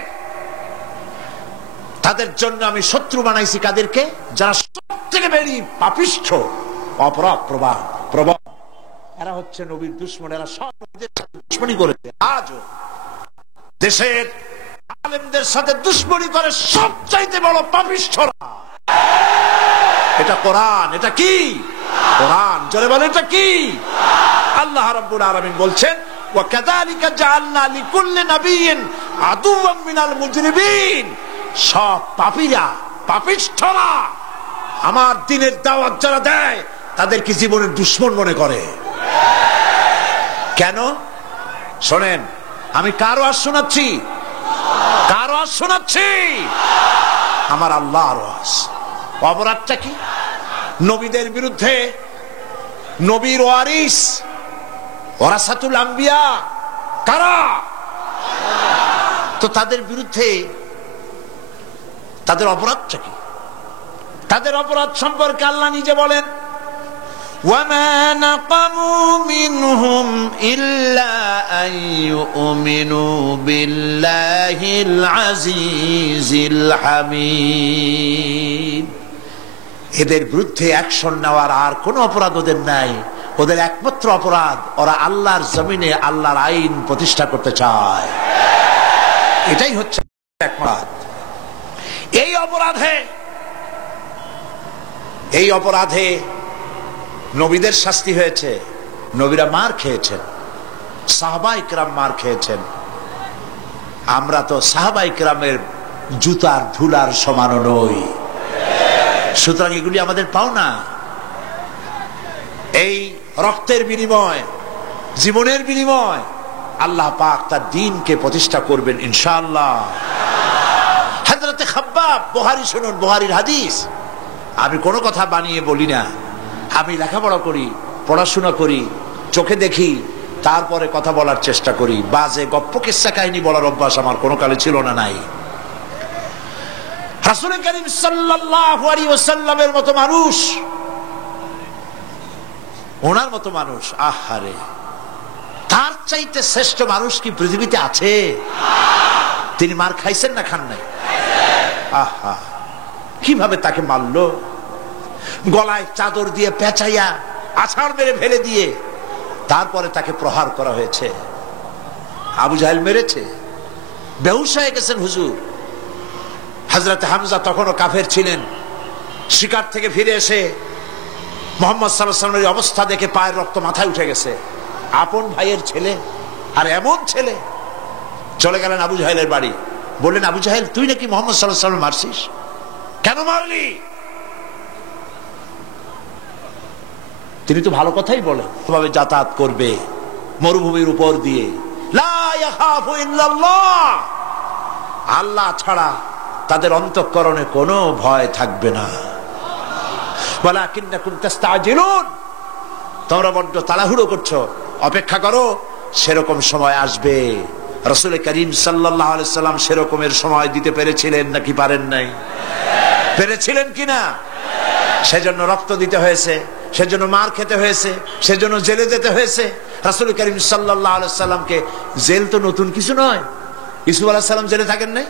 তাদের জন্য আমি শত্রু বানাইছি। কাদেরকে? যারা সব থেকে বেশি পাপিষ্ঠ, অপরাধ প্রবণ। এরা হচ্ছে নবীর দুশমন। এরা সব নবীদের সাথে দুশমনি করেছে। আজও দেশের আলেমদের সাথে দুশমনি করে সবচাইতে বড় পাপিষ্ঠরা। এটা কোরআন। এটা কি? কোরআন। জোরে বলেন, এটা কি? আল্লাহ রাব্বুল আলামিন বলছেন, ওয়াকাযালিকা জাআলনা লিকুল্লি নাবিয়্যিন আদুওয়াম মিনাল মুজরিমিন। সব পাপীরা, পাপিষ্ঠরা আমার দ্বীনের দাওয়াত যারা দেয় তাদেরকে জীবনের দুশমন মনে করে। কেন? শোনেন, আমি কারো আর শোনাচ্ছি, কারো আর শোনাচ্ছি, আমার আল্লাহর ওয়াজ। অপরাধটা কি? নবীদের বিরুদ্ধে, নবীর ওয়ারিস ওয়ারাসাতুল আম্বিয়া কারা, তো তাদের বিরুদ্ধে তাদের অপরাধটা কি? তাদের অপরাধ সম্পর্কে আল্লাহ নিজে বলেন, وَمَا نَقَمُوا مِنْهُمْ إِلَّا أَن يُؤْمِنُوا بِاللَّهِ الْعَزِيزِ الْحَمِيدِ। এদের বিরুদ্ধে অ্যাকশন নেওয়ার আর কোনো অপরাধ ওদের নাই। ওদের একমাত্র অপরাধ, ওরা আল্লাহর জমিনে আল্লাহর আইন প্রতিষ্ঠা করতে চায়। এটাই হচ্ছে অপরাধ। এই অপরাধে নবীদের শাস্তি হয়েছে, নবীরা মার খেয়েছেন, সাহাবায়ে কেরাম মার খেয়েছেন। আমরা তো সাহাবায়ে কেরামের জুতার ধুলার সমানও নই, সুতরাং এগুলি আমাদের পাওনা। এই রক্তের বিনিময়, জীবনের বিনিময় আল্লাহ পাক তার দ্বীনকে প্রতিষ্ঠা করবেন ইনশাআল্লাহ। হযরতে খাব্বাব, বুখারী শুনুন, বুখারীর হাদিস। আমি কোনো কথা বানিয়ে বলি না, আমি লেখাপড়া করি, পড়াশোনা করি, চোখে দেখি, তারপরে কথা বলার চেষ্টা করি। বাজে গপ্প কিস্সা কাহিনী বলার অভ্যাস আমার কোনো কালে ছিল না, নাই। রাসূল করিম সাল্লাল্লাহু আলাইহি ওয়াসাল্লামের মতো মানুষ, ওনার মতো মানুষ, আহারে, তার চাইতে শ্রেষ্ঠ মানুষ কি পৃথিবীতে আছে? তিনি মার খাইছেন না খান নাই? আহা, কিভাবে তাকে মারলো! গলায় চাদর দিয়ে পেঁচাইয়া আছাড় মেরে ফেলে দিয়ে তারপরে তাকে প্রহার করা হয়েছে। আবু জাহেল মেরেছে, বেহুশ হয়ে গেছেন হুজুর। হযরত হামজা তখনও কাফের ছিলেন। শিকার থেকে ফিরে এসে মুহাম্মদ সাল্লাল্লাহু আলাইহি ওয়াসাল্লামের অবস্থা দেখে পায়ের রক্ত মাথায় উঠে গেছে। আপন ভাইয়ের ছেলে, আর এমন ছেলে। চলে গেলেন আবু জাহেলের বাড়ি, বললেন, আবু জাহেল, তুই নাকি মুহাম্মদ সাল্লাল্লাহু আলাইহি ওয়াসাল্লাম মারছিস, কেন মারলি? তিনি তো ভালো কথাই বলেন, কিভাবে যাতায়াত করবে মরুভূমির উপর দিয়ে, লা ইয়াখাফু ইল্লাল্লাহ, আল্লাহ ছাড়া তাদের অন্তঃকরণে কোনো ভয় থাকবে না। ওয়ালাকিন্নাকুম তাস্তাজিলুন, তোমরা বড্ড তাড়াহুড়ো করছো, অপেক্ষা করো, সেরকম সময় আসবে। রাসূল করিম সাল্লাল্লাহু আলাইহি সাল্লাম সেরকমের সময় দিতে পেরেছিলেন নাকি পারেন নাই? পেরেছিলেন কিনা? সেজন্য রক্ত দিতে হয়েছে, সেজন্য মার খেতে হয়েছে, সেজন্য জেলে যেতে হয়েছে। রাসূল করিম সাল্লাল্লাহু আলাইহি সাল্লামকে, জেল তো নতুন কিছু নয়। ইউসুফ আলাইহিস সালাম জেলে থাকেন নাই?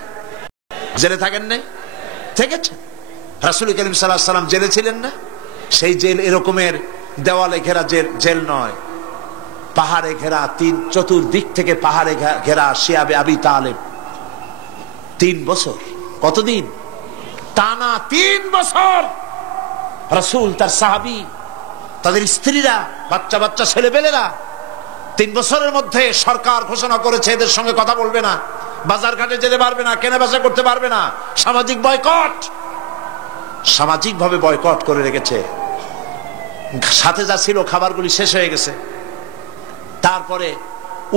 জেলে থাকেন নাই? থেকেছেন। রাসূল করিম সাল্লাল্লাহু আলাইহি সাল্লাম জেলে ছিলেন না? সেই জেল এরকমের দেওয়ালে ঘেরা জেল নয়, পাহাড়ে ঘেরা, চতুর্দিক থেকে পাহাড়ে ঘেরা শিয়াবে আবি তালেব। 3 বছর, কতদিন? টানা 3 বছর রাসূল, তার সাহাবী, তাদের স্ত্রীরা, বাচ্চা বাচ্চা ছেলেপেলেরা 3 বছরের মধ্যে সরকার ঘোষণা করেছে এদের সঙ্গে কথা বলবে না, বাজার ঘাটে যেতে পারবে না, কেনা বেচা করতে পারবে না, সামাজিক বয়কট, সামাজিক ভাবে বয়কট করে রেখেছে। সাথে যা ছিল খাবারগুলি শেষ হয়ে গেছে। তারপরে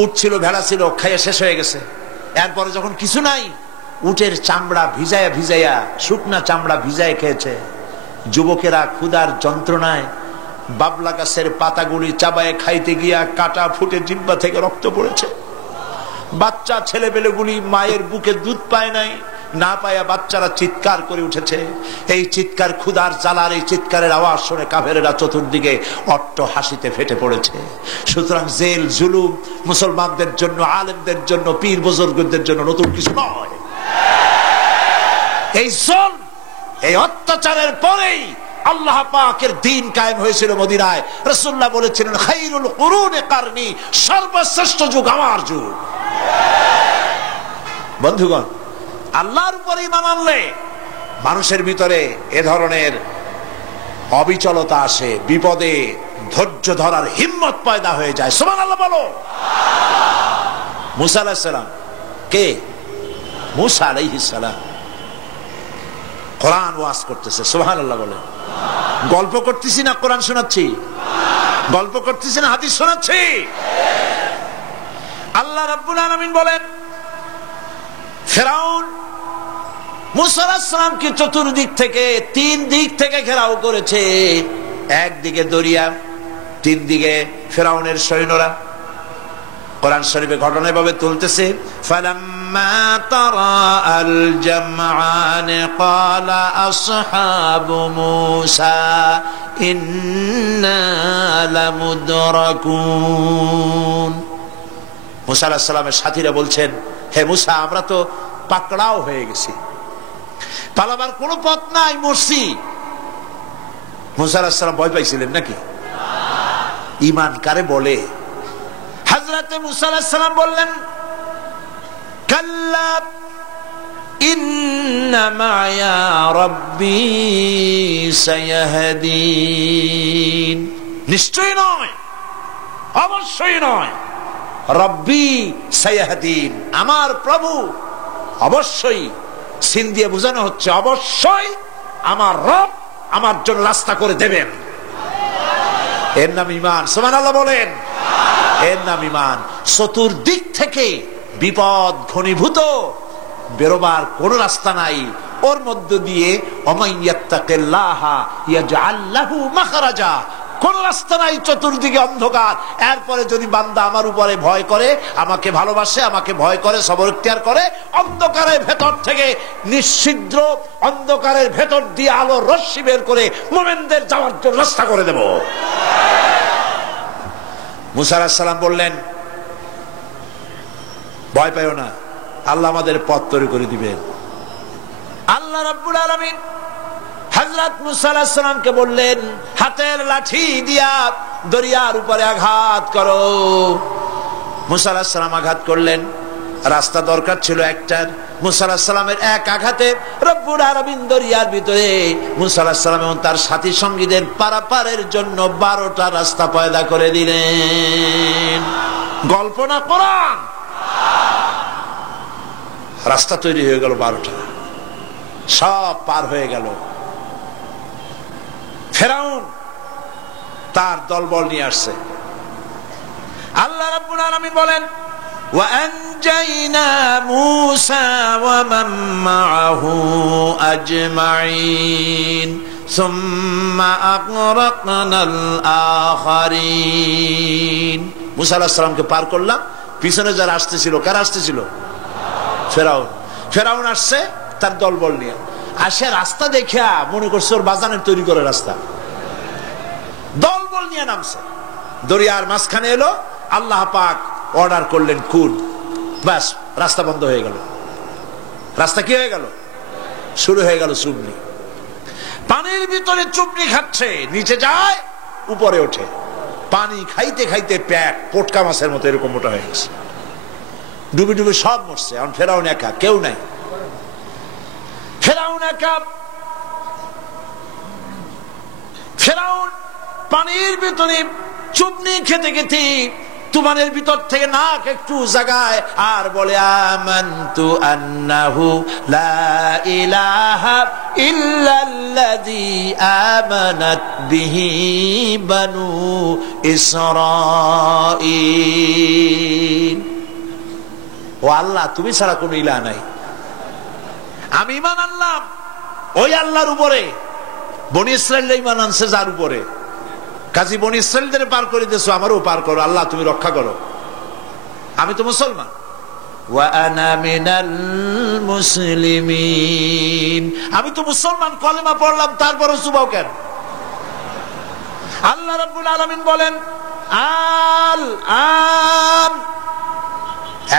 উট ছিল, ভেড়া ছিল, খাইয়ে শেষ হয়ে গেছে। এরপরে যখন কিছু নাই, উটের চামড়া ভিজাইয়া ভিজাইয়া, শুকনা চামড়া ভিজায় খেয়েছে। যুবকেরা ক্ষুধার যন্ত্রণায় বাবলা গাছের পাতাগুলি চাবায়ে খাইতে গিয়া কাটা ফুটে জিহ্বা থেকে রক্ত পড়েছে। বাচ্চা ছেলেপেলেগুলি মায়ের বুকে দুধ পায় নাই, না পায়া বাচ্চারা চিৎকার করে উঠেছে। এই চিৎকার, ক্ষুধার জ্বালার এই চিৎকারের আওয়াজ শুনে কাফেরেরা চতুর্দিকে অট্ট হাসিতে ফেটে পড়েছে। সুতরাং জেল জুলুম মুসলমানদের জন্য, আলেমদের জন্য, পীর বুজুর্গদের জন্য নতুন কিছু নয়। এই জুলম, এই অত্যাচারের পরেই আল্লাহ পাকের দ্বীন কায়েম হয়েছিল মদিনায়। রাসূলুল্লাহ বলেছিলেন, খায়রুল কুরুনি কারনি, সর্বশ্রেষ্ঠ যুগ আমার যুগ। বন্ধুগণ, আল্লাহর উপর ঈমান আনলে মানুষের ভিতরে এ ধরনের অবিচলতা আসে, বিপদে ধৈর্য ধরার হিম্মত পয়দা হয়ে যায়। সুবহানাল্লাহ বলো। মুসা আলাইহিস সালাম কে? মুসা আলাইহিস সালাম কোরআন ওয়াজ করতেছে, সুবহানাল্লাহ বলে। গল্প করতেছি না কোরআন শোনাচ্ছি? গল্প করতেছি না হাদিস শোনাচ্ছি? আল্লাহ রাব্বুল আলামিন বলেন, ফিরআউন মূসা আলাইহিস সালামকে চতুর্দিক থেকে, তিন দিক থেকে ঘেরাও করেছে। একদিকে দরিয়া, তিন দিকে ফিরআউনের সৈন্যরা। কোরআন শরীফে ঘটনা এভাবে তুলতেছে, ফালাম্মা তারাআল জামআন ক্বালা আসহাবু মূসা ইন্না লামুদরাকুন। মূসা আলাইহিস সালামের সাথীরা বলছেন, হে মূসা, আমরা তো পাকড়াও হয়ে গেছি, পালাবার কোনো পথ নাই, মরছি। মূসা আলাইহিস সালাম ভয় পাইছিলেন নাকি? ঈমান কারে বলে? হযরতে মূসা আলাইহিস সালাম বললেন, কাল্লা ইন্না মা'য়া রাব্বী সায়াহদিন। নিশ্চয় নয়, অবশ্যই নয়, রব্বী সায়াহদিন, আমার প্রভু অবশ্যই, সিন দিয়ে বোঝানো হচ্ছে অবশ্যই আমার রব আমার জন্য রাস্তা করে দেবেন। এর নাম ঈমান। সুবহানাল্লাহ বলেন। এর নাম ঈমান। চতুর্দিক থেকে বিপদ ঘনীভূত, বেরোবার কোন রাস্তা নাই। ওর মধ্য দিয়ে ওমাইয়াত্তাকিল্লাহা ইয়াজআল লাহু মাখরাজা, কোন রাস্তা নাই, চতুর্দিকে অন্ধকার। এরপরে যদি বান্দা আমার উপরে ভয় করে, আমাকে ভালোবাসে, আমাকে ভয় করে, সবর ইখতিয়ার করে, অন্ধকারের ভেতর থেকে নিশ্ছিদ্র অন্ধকারের ভেতর দিয়ে আলোর রশ্মি বের করে মুমিনদের যাওয়ার জন্য রাস্তা করে দেব। মূসা আলাইহিস সালাম বললেন, ভয় পাইও না, আল্লাহ আমাদের পথ তৈরি করে দিবেন। আল্লাহ রাব্বুল আলামিন হযরত মূসা আলাইহিস সালামকে বললেন, হাতের লাঠি দিয়া দরিয়ার উপরে আঘাত করো। মূসা আলাইহিস সালাম আঘাত করলেন। রাস্তা দরকার ছিল একটার। মূসা আলাইহিস সালামের এক আঘাতে রব্বুল আলামিন দরিয়ার ভিতরে মূসা আলাইহিস সালাম এবং তার সাথী সঙ্গীদের পারাপারের জন্য 12টা রাস্তা পয়দা করে দিলেন। গল্প না কোরআন। রাস্তা তৈরি হয়ে গেল 12টা, সব পার হয়ে গেল। ফিরআউন তার দলবল নিয়ে আসছে। আল্লাহ রাব্বুল আলামিন বলেন, ওয়া আনজাইনা মূসা ওয়া মান মাআহু আজমাইন সুম্মা আগরাকনাল আখারিন। মূসা আলাইহিস সালামকে পার করলাম, পিছনে যারা আসতেছিল, কারা আসতেছিল? ফিরআউন। ফিরআউন আসছে তার দলবল নিয়ে। আসে রাস্তা দেখিয়া মনে করছে ওর বাজানের তৈরি করে রাস্তা, দলবল নিয়ে নামছে। দরিয়ার মাঝখানে এলো, আল্লাহ পাক অর্ডার করলেন কুন, বাস রাস্তা বন্ধ হয়ে গেল। রাস্তা কি হয়ে গেল? শুরু হয়ে গেল চুবনি। পানির ভিতরে চুবনি খাচ্ছে, নিচে যায়, উপরে ওঠে। পানি খাইতে খাইতে পেট পটকা মাছের মতো এরকম মোটা হয়ে গেছে। ডুবে ডুবে সব মরছে। এখন ফিরআউন একা, কেউ নাই। ফিরআউন একা। ফিরআউন পানির ভিতরে চুবনি খেতে খেতে তুফানের ভিতর থেকে নাক একটু জাগায় আর বলে, আমানতু আন্নাহু লা ইলাহা ইল্লাল্লাযী আমানাত বিহি বানু ইসরাঈল। ও আল্লাহ, তুমি ছাড়া কোনো ইলাহ নাই, আমি ঈমান আনলাম ওই আল্লাহর উপরে। বনি ইসরাঈল ঈমান আনছে যার উপরে। কাজী বনি ইসরাঈলদের পার করে দিয়েছো, আমারও পার করো, আল্লাহ তুমি রক্ষা করো। আমি তো মুসলমান। ওয়া আনা মিনাল মুসলিমিন, আমি তো মুসলমান, কলেমা পড়লাম, তারপরও চুবাও কেন? আল্লাহ রাব্বুল আলামিন বলেন, আল আন,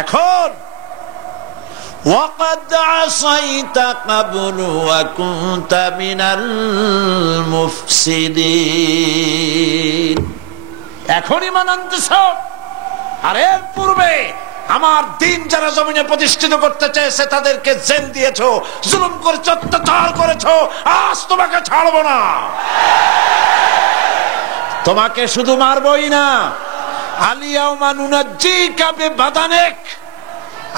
এখন وَقَدْ عَصَيْتَ قَبْلُ وَكُنْتَ مِنَ الْمُفْسِدِينَ। এখন ঈমান আনতেছ, আর এর পূর্বে আমার দিন যারা জমিনে প্রতিষ্ঠিত করতে চেয়েছে তাদেরকে জেল দিয়েছো, জুলুম করেছো, অত্যাচার করেছো। আজ তোমাকে ছাড়বো না। তোমাকে শুধু মারবই না, আলিয়াউমা নুনাজ্জিকা বিবাদানিক,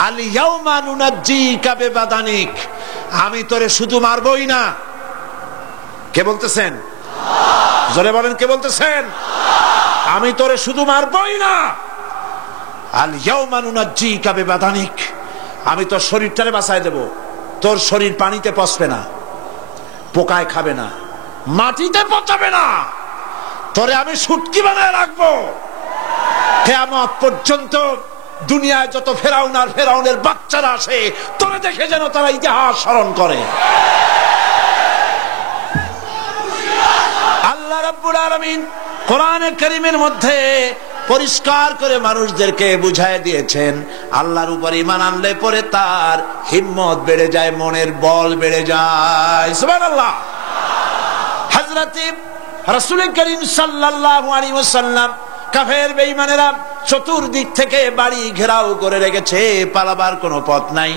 আলিয়াউমা নুনাজ্জিকা বিবাদানিক, আমি তোরে শুধু মারবই না। কে বলতেছেন? জোরে বলেন, কে বলতেছেন? আমি তোরে শুধু মারবই না, আল ইয়াউমা নুনাজ্জিকা বিবাদানিক, আমি তোর শরীরটারে বাঁচায় দেব। তোর শরীর পানিতে পচবে না, পোকায় খাবে না, মাটিতে পচাবে না, তোরে আমি শুটকি বানায় রাখবো। কিয়ামত পর্যন্ত দুনিয়ায় যত ফেরাউন আর ফেরাউনের বাচ্চারা আসে, তোরে দেখে যেন তারা ইতিহাস স্মরণ করে। আল্লাহ রাব্বুল আলামিন কোরআনে কারীমের মধ্যে পরিষ্কার করে মানুষদেরকে বুঝায় দিয়েছেন, আল্লাহর উপর ঈমান আনলে পরে তার হিম্মত বেড়ে যায়, মনের বল বেড়ে যায়। সুবহানাল্লাহ। হযরত রাসূল করিম সাল্লাল্লাহু আলাইহি ওয়াসাল্লাম কাফের বেঈমানেরা চতুর্দিক থেকে বাড়ি ঘেরাও করে রেখেছে, পালাবার কোনো পথ নাই।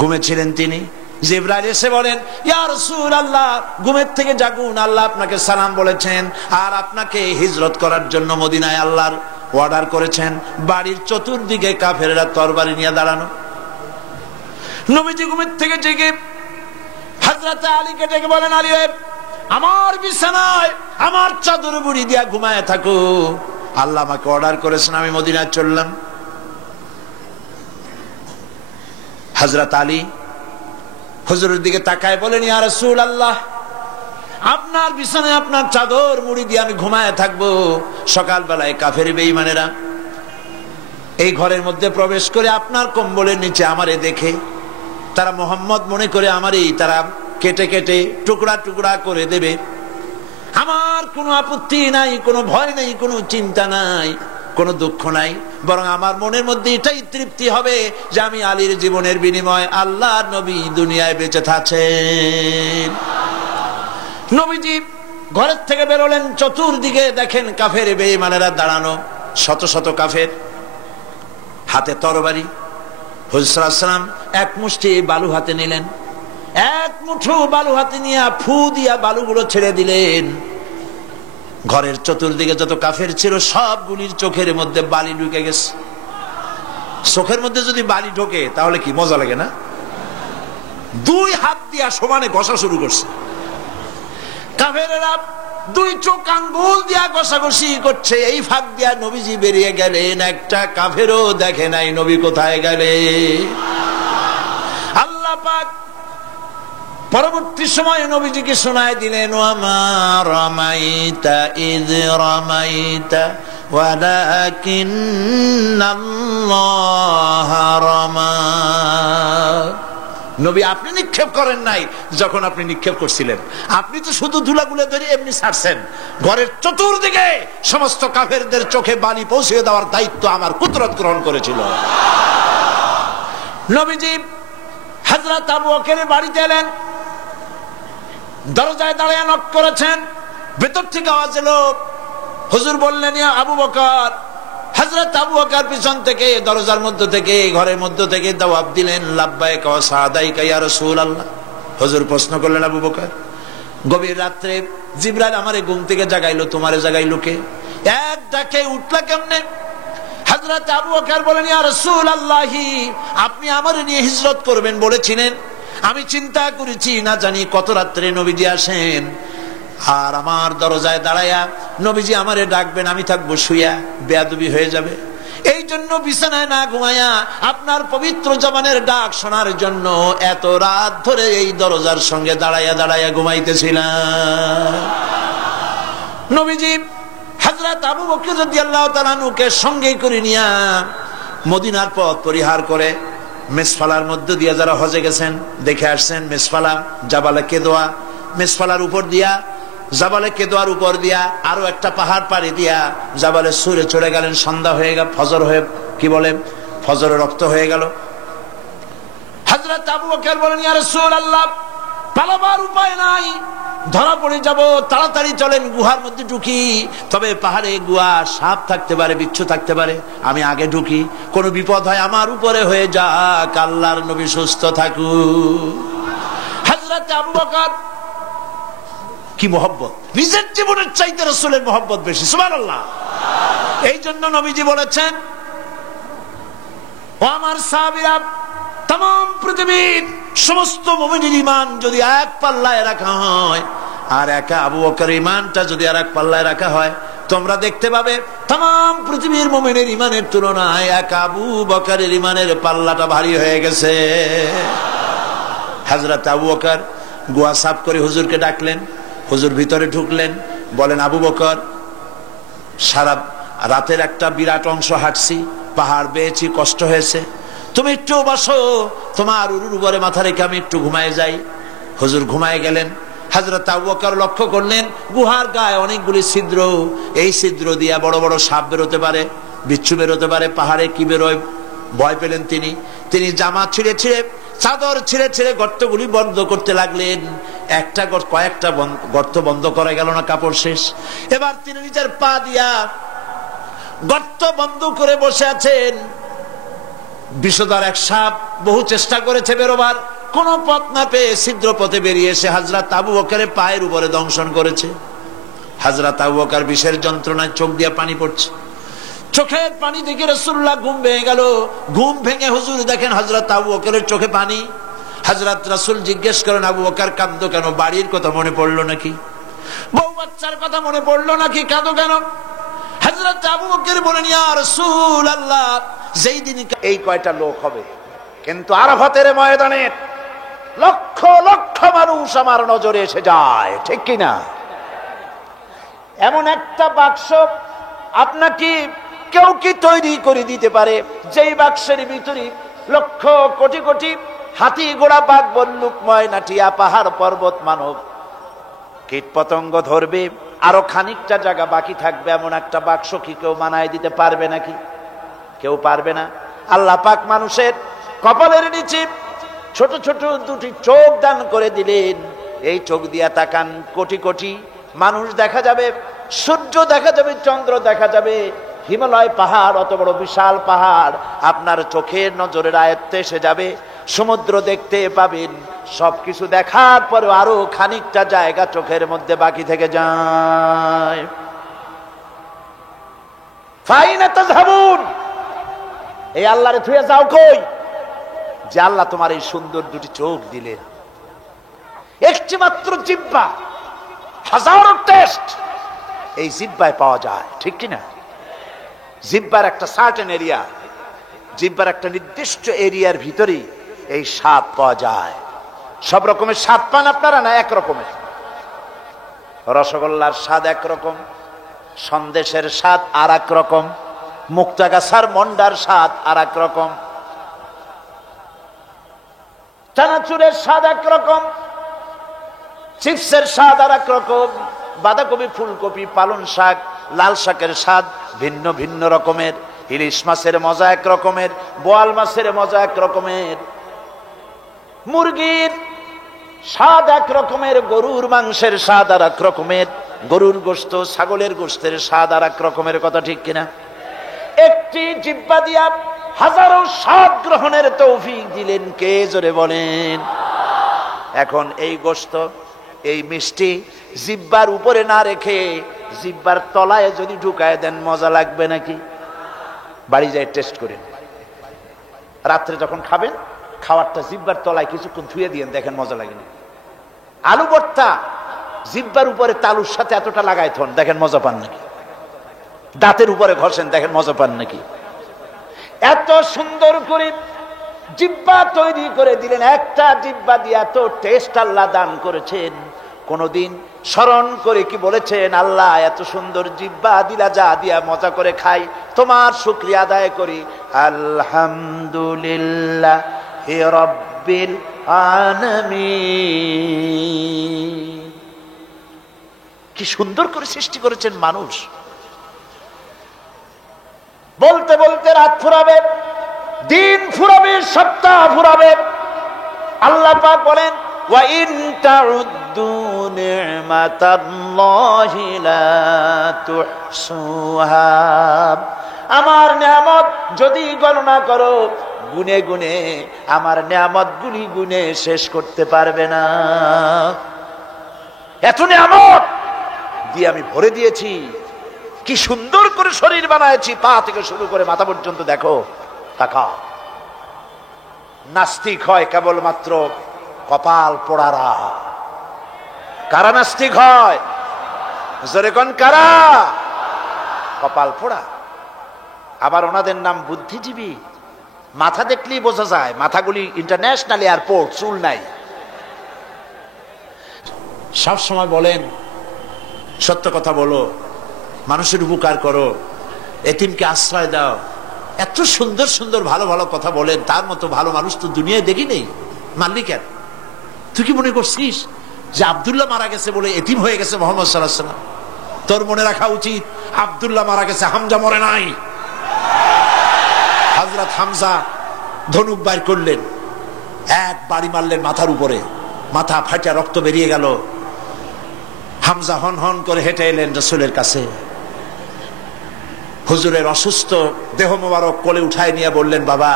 ঘুমেছিলেন তিনি, জিবরাইল এসে বলেন, ইয়া রাসূলুল্লাহ, ঘুমের থেকে জাগুন, আল্লাহ আপনাকে সালাম বলেছেন আর আপনাকে হিজরত করার জন্য মদিনায় আল্লাহর অর্ডার করেছেন। বাড়ির চতুর্দিকে কাফেররা তরবারি নিয়ে দাঁড়ানো। নবীজি ঘুমের থেকে জেগে হযরত আলীকে ডেকে বলেন, আলী, আমার বিছানায় আমার চাদর মুড়ি দিয়া ঘুমায় থাকো, আল্লাহ আমাকে অর্ডার করেছেন, আমি মদিনায় চললাম। হযরত আলী হুজুরের দিকে তাকায় বলেন, ইয়া রাসূলুল্লাহ, আপনার বিছানায় আপনার চাদর মুড়ি দিয়ে আমি ঘুমায় থাকবো, সকালবেলায় কাফের বেঈমানেরা এই ঘরের মধ্যে প্রবেশ করে আপনার কম্বলের নিচে আমারে দেখে তারা মোহাম্মদ মনে করে আমারই তারা কেটে কেটে টুকরা টুকরা করে দেবে। আমার কোনো আপত্তি নাই, কোনো ভয় নাই, কোনো চিন্তা নাই, কোনো দুঃখ নাই, বরং আমার মনের মধ্যে এটাই তৃপ্তি হবে যে আমি আলীর জীবনের বিনিময়ে আল্লাহর নবী দুনিয়ায় বেঁচে থাকেন। নবীজি ঘরের থেকে বেরোলেন, চতুর্দিকে দেখেন কাফের বেঈমানেরা দাঁড়ানো, শত শত কাফের, হাতে তরবারি। হুজুর সাল্লাল্লাহু আলাইহি ওয়াসাল্লাম এক মুষ্টি বালু হাতে নিলেন, এক মুঠো বালু হাতে নিয়ে ফু দিয়া বালুগুলো ছেড়ে দিলেন। ঘরের চতুর্দিকে যত কাফের ছিল সবগুলির চোখের মধ্যে বালি ঢুকে গেছে। চোখের মধ্যে যদি বালি ঢোকে তাহলে কি মজা লাগে না? দুই হাত দিয়া সমানে ঘষা শুরু করছে কাফেরেরা, দুই চোখ আঙ্গুল দিয়া ঘষাঘষি করছে। এই ফাঁক দিয়া নবীজি বেরিয়ে গেলেন, একটা কাফেরও দেখে নাই নবী কোথায় গেলে। আল্লাহ পাক পরবর্তী সময়ে নবীজিকে শোনায় দিলেন, ওয়ামা রামাইতা ইয রামাইতা ওয়ালাকিন্নাল্লাহ রামা। নবী, আপনি নিক্ষেপ করেন নাই যখন আপনি নিক্ষেপ করছিলেন, আপনি তো শুধু ধুলাগুলো ধরে এমনি ছাড়ছেন। ঘরের চতুর্দিকে সমস্ত কাফেরদের চোখে বালি পৌঁছে দেওয়ার দায়িত্ব আমার কুদরত গ্রহণ করেছিল। নবীজি হযরত আবু বকরের বাড়িতে এলেন, দরজায় দাঁড়িয়ে নক করেছেন, ভেতর থেকে আওয়াজ এলো। হুজুর বললেন, ইয়া আবু বকর। হযরত আবু বকর পিছন থেকে দরজার মধ্য থেকে ঘরের মধ্য থেকে জবাব দিলেন, লাব্বাইকা ওয়া সাদাইকা ইয়া রাসূলুল্লাহ। হুজুর প্রশ্ন করলেন, আবু বকর, গভীর রাত্রে জিবরাইল আমারে ঘুম থেকে জাগাইলো, তোমারে জাগাইলো কে? এক ডাকে উঠলা কেমনে? হযরত আবু বকর বলেন, ইয়া রাসূলুল্লাহ, আপনি আমারে নিয়ে হিজরত করবেন বলেছিলেন, আমি চিন্তা করেছি না জানি কত রাত্রে নবীজি আসেন, আর আমার দরজায় দাঁড়ায়া নবীজি আমারে ডাকবেন, আমি থাকবো শুয়া, বেয়াদবি হয়ে যাবে। এই জন্য বিছানায় না ঘুমায়া আপনার পবিত্র জবানের ডাক শোনার জন্য এত রাত ধরে এই দরজার সঙ্গে দাঁড়ায়া দাঁড়ায়া ঘুমাইতেছিলাম। নবীজি হযরত আবু বকর রাদিয়াল্লাহু তাআলা আনহুকে সঙ্গে করে নিয়া মদিনার পথ পরিহার করে মেসফালার মধ্য দিয়ে, যারা হজে গেছেন দেখে আসছেন, মেসফালা জাবালে কেদোয়া, মেসফালার উপর দিয়া জাবালে কেদোয়ার উপর দিয়া আরো একটা পাহাড় পাড়ি দিয়া জাবালে সুরে চড়ে গেলেন। সন্ধ্যা হয়ে গেল, ফজর হয়ে কি বলে ফজরে রক্ত হয়ে গেল। হযরত আবু বকর বলেন, ইয়া রাসূলুল্লাহ, পালাবার উপায় নাই, ধরা পড়ে যাব, তাড়াতাড়ি চলেন, গুহার মধ্যে ঢুকি। তবে পাহাড়ে গুহা, সাপ থাকতে পারে, বিচ্ছু থাকতে পারে, আমি আগে ঢুকি, কোনো বিপদ হয় আমার উপরে হয়ে যাক, আল্লাহর নবী সুস্থ থাকুক। হযরত আবু বকর কি মহব্বত, নিজের জীবনের চাইতে রাসূলের মহব্বত বেশি, সুবহানাল্লাহ। এই জন্য নবীজি বলেছেন, ও আমার সাহাবীরা, তাম পৃথিবীর সমস্ত মুমিনের ঈমান যদি এক পাল্লায় রাখা হয়, আর একা আবু বকরের ঈমানটা যদি আর এক পাল্লায় রাখা হয়, তোমরা দেখতে পাবে তাম পৃথিবীর মুমিনের ঈমানের তুলনায় এক আবু বকরের ঈমানের পাল্লাটা ভারী হয়ে গেছে। হযরত আবু বকর গোয়া সাফ করে হুজুরকে ডাকলেন। হুজুর ভিতরে ঢুকলেন, বলেন, আবু বকর, সারা রাতের একটা বিরাট অংশ হাঁটছি, পাহাড় বেয়েছি, কষ্ট হয়েছে, তুমি একটু বসো, তোমার উরুর উপরে মাথা রেখে আমি একটু ঘুমায় যাই। হুজুর ঘুমায় গেলেন। হযরত আবু বকর লক্ষ্য করলেন গুহার গায়ে অনেকগুলি ছিদ্র, এই ছিদ্র দিয়ে বড় বড় সাপ বেরোতে পারে, বিচ্ছু বেরোতে পারে, পাহাড়ে কি বেরোয় ভয় পেলেন তিনি জামা ছিঁড়ে ছিঁড়ে, চাদর ছিঁড়ে ছিঁড়ে গর্তগুলি বন্ধ করতে লাগলেন। কয়েকটা গর্ত বন্ধ করা গেল না, কাপড় শেষ। এবার তিনি নিজের পা দিয়া গর্ত বন্ধ করে বসে আছেন। বিষধর এক সাপ বহু চেষ্টা করেছে বেরোবার, কোন পথ না পেয়ে ছিদ্র পথে বেরিয়ে এসে হযরত আবু বকরের পায়ের উপরে দংশন করেছে। হযরত আবু বকর বিষের যন্ত্রণায় চোখ দিয়ে পানি পড়ছে। চোখের পানি দেখে রাসূলুল্লাহ ঘুম ভেঙে গেল। ঘুম ভেঙে হুজুর দেখেন হযরত আবু বকরের চোখে পানি। হযরত রাসূল জিজ্ঞেস করেন, আবু বকর কাঁদো কেন? বাড়ির কথা মনে পড়লো নাকি? বউ বাচ্চার কথা মনে পড়লো নাকি? কাঁদো কেন? হযরত আবু বকর বলেন, ইয়া রাসূলুল্লাহ, যেই দিন এই কয়টা লোক হবে, কিন্তু আরাফাতের ময়দানে লক্ষ লক্ষ মানুষ আমার নজরে এসে যায়, ঠিক কিনা? এমন একটা বাক্স আপনাকে কেউ কি তৈরি করে দিতে পারে, যেই বাক্সের ভিতরে লক্ষ কোটি কোটি হাতি ঘোড়া বাঘ বল্লুক ময়না টিয়া পাহাড় পর্বত মানব কীট পতঙ্গ ধরবে, আরো খানিকটা জায়গা বাকি থাকবে, এমন একটা বাক্স কি কেউ বানায় দিতে পারবে নাকি? কেউ পারবে না। আল্লাহ পাক মানুষের কপালের নিচে ছোট ছোট দুটি চোখ দান করে দিলেন। এই চোখ দিয়া তাকান, কোটি কোটি মানুষ দেখা যাবে, সূর্য দেখা যাবে, চন্দ্র দেখা যাবে, হিমালয় পাহাড়, অত বড় বিশাল পাহাড় আপনার চোখের নজরের আয়ত্তে এসে যাবে। সমুদ্র দেখতে পাবেন। সবকিছু দেখার পরে আরো খানিকটা জায়গা চোখের মধ্যে বাকি থেকে যায়। ফাইনা তাযহাবুন, এই আল্লাহরে থুয়ে যাও কই? যে আল্লাহ তোমার এই সুন্দর দুটি চোখ দিলেন, একটি মাত্র জিহ্বা, হাজারো টেস্ট এই জিহ্বায় পাওয়া যায়, ঠিক কিনা? জিহ্বার একটা সার্টেন এরিয়া, জিহ্বার একটা নির্দিষ্ট এরিয়ার ভিতরে এই স্বাদ পাওয়া যায়। সব রকমের স্বাদ পান আপনারা না? এক রকমের। রসগোল্লার স্বাদ একরকম, সন্দেশের স্বাদ আর এক রকম, মুক্তাগাছার মন্ডার স্বাদ আর এক রকম, চানাচুরের স্বাদ একরকম, চিপসের স্বাদ আর এক রকম, বাঁধাকপি, ফুলকপি, পালং শাক, লাল শাকের স্বাদ ভিন্ন ভিন্ন রকমের, ইলিশ মাছের মজা এক রকমের, বোয়াল মাছের মজা এক রকমের, মুরগির স্বাদ এক রকমের, গরুর মাংসের স্বাদ আর এক রকমের, গরুর গোশত, ছাগলের গোশতের স্বাদ আর এক রকমের, কথা ঠিক কিনা? একটি জিহ্বা দিয়া হাজারো স্বাদ গ্রহণের তৌফিক দিলেন কে? জোরে বলেন। এখন এই গোশত, এই মিষ্টি জিহ্বার উপরে না রেখে জিহ্বার তলায় যদি ঢুকায় দেন, মজা লাগবে নাকি? বাড়ি যায় টেস্ট করেন। রাত্রে যখন খাবেন, খাবারটা জিহ্বার তলায় কিছুক্ষণ ধুয়ে দিয়ে দেখেন মজা লাগে না। আলু ভর্তা জিহ্বার উপরে তালুর সাথে এতটা লাগাই থন, দেখেন মজা পান নাকি? দাঁতের উপরে ঘষেন, দেখেন মজা পান নাকি? এত সুন্দর করে জিহ্বা তৈরি করে দিলেন। একটা জিহ্বা দিয়ে এত টেস্ট আল্লাহ দান করেছেন। কোনদিন স্মরণ করে কি বলেছেন, আল্লাহ এত সুন্দর জিহ্বা দিলা, যা দিয়া মজা করে খাই, তোমার শুকরিয়া আদায় করি। আলহামদুলিল্লাহ রাব্বিল আলামিন। কি সুন্দর করে সৃষ্টি করেছেন মানুষ। বলতে বলতে রাত ফুরাবে, দিন ফুরাবে, সপ্তাহ ফুরাবে। আল্লাহ পাক বলেন, ওয়া ইন তাউদ্দু নি'মাতাল্লাহি লা তুহসুহা। আমার নিয়ামত যদি গণনা করো, গুনে গুনে আমার নিয়ামত গুলি গুনে শেষ করতে পারবে না। এত নিয়ামত দিয়ে আমি ভরে দিয়েছি। কি সুন্দর করে শরীর বানাইছি, পা থেকে শুরু করে মাথা পর্যন্ত দেখো, তাকাও। নাস্তিক হয় কেবলমাত্র কপাল পোড়ারা। কারা নাস্তিক হয়? জোরে কোন কারা? কপাল পোড়া। আবার ওনাদের নাম বুদ্ধিজীবী। মাথা দেখলেই বোঝা যায় মাথাগুলি ইন্টারন্যাশনাল এয়ারপোর্ট, চুল নাই। সব সময় বলেন সত্য কথা বলো, মানুষের উপকার করো, এতিমকে আশ্রয় দাও। এত সুন্দর সুন্দর ভালো ভালো কথা বলেন, তার মতো ভালো মানুষ তো দুনিয়ায় দেখি নেই। মানলি কেন? তুই কি মনে করছিস যে আব্দুল্লাহ মারা গেছে বলে এতিম হয়ে গেছে মোহাম্মদ সাল্লাল্লাহু আলাইহি ওয়াসাল্লাম? তোর মনে রাখা উচিত আব্দুল্লাহ মারা গেছে, হামজা মরে নাই। হযরত হামজা ধনুক বাইর করলেন, এক বাড়ি মারলেন মাথার উপরে, মাথা ফাটা রক্ত বেরিয়ে গেল। হামজা হন হন করে হেঁটে এলেন রাসূলের কাছে। হুজুরের অসুস্থ দেহ মোবারক কোলে উঠায় নিয়ে বললেন, বাবা।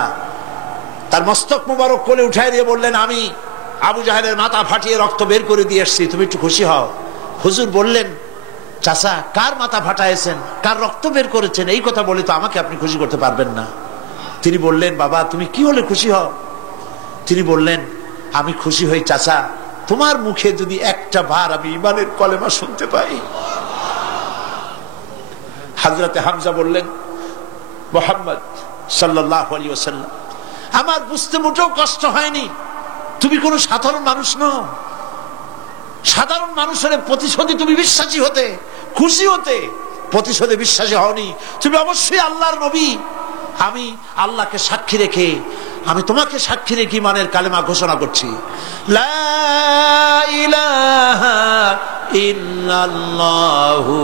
তার মস্তক মোবারক কোলে উঠায় নিয়ে বললেন, আমি আবু জাহেলের মাথা ফাটিয়ে রক্ত বের করে দিয়ে এসেছি, তুমি একটু খুশি হও। হুজুর বললেন, চাচা কার মাথা ফাটাইছেন, কার রক্ত বের করেছেন, এই কথা বলে তো আমাকে আপনি খুশি করতে পারবেন না। তিনি বললেন, বাবা তুমি কি হলে খুশি হও? তিনি বললেন, আমি খুশি হই চাচা তোমার মুখে যদি একটা বার আমি ঈমানের কলেমা শুনতে পাই। হযরতে হামজা বললেন, মুহাম্মদ সাল্লাল্লাহু আলাইহি ওয়াসাল্লাম, আমার বুঝতে মোটেও কষ্ট হয়নি, তুমি কোনো সাধারণ মানুষ নও। সাধারণ মানুষের প্রতিশোধে তুমি বিশ্বাসী হতে, খুশি হতে, প্রতিশোধে বিশ্বাসী হওনি। তুমি অবশ্যই আল্লাহর নবী। আমি আল্লাহকে সাক্ষী রেখে, আমি তোমাকে সাক্ষী রেখে ঈমানের কালেমা ঘোষণা করছি, লা ইলাহা ইল্লাল্লাহু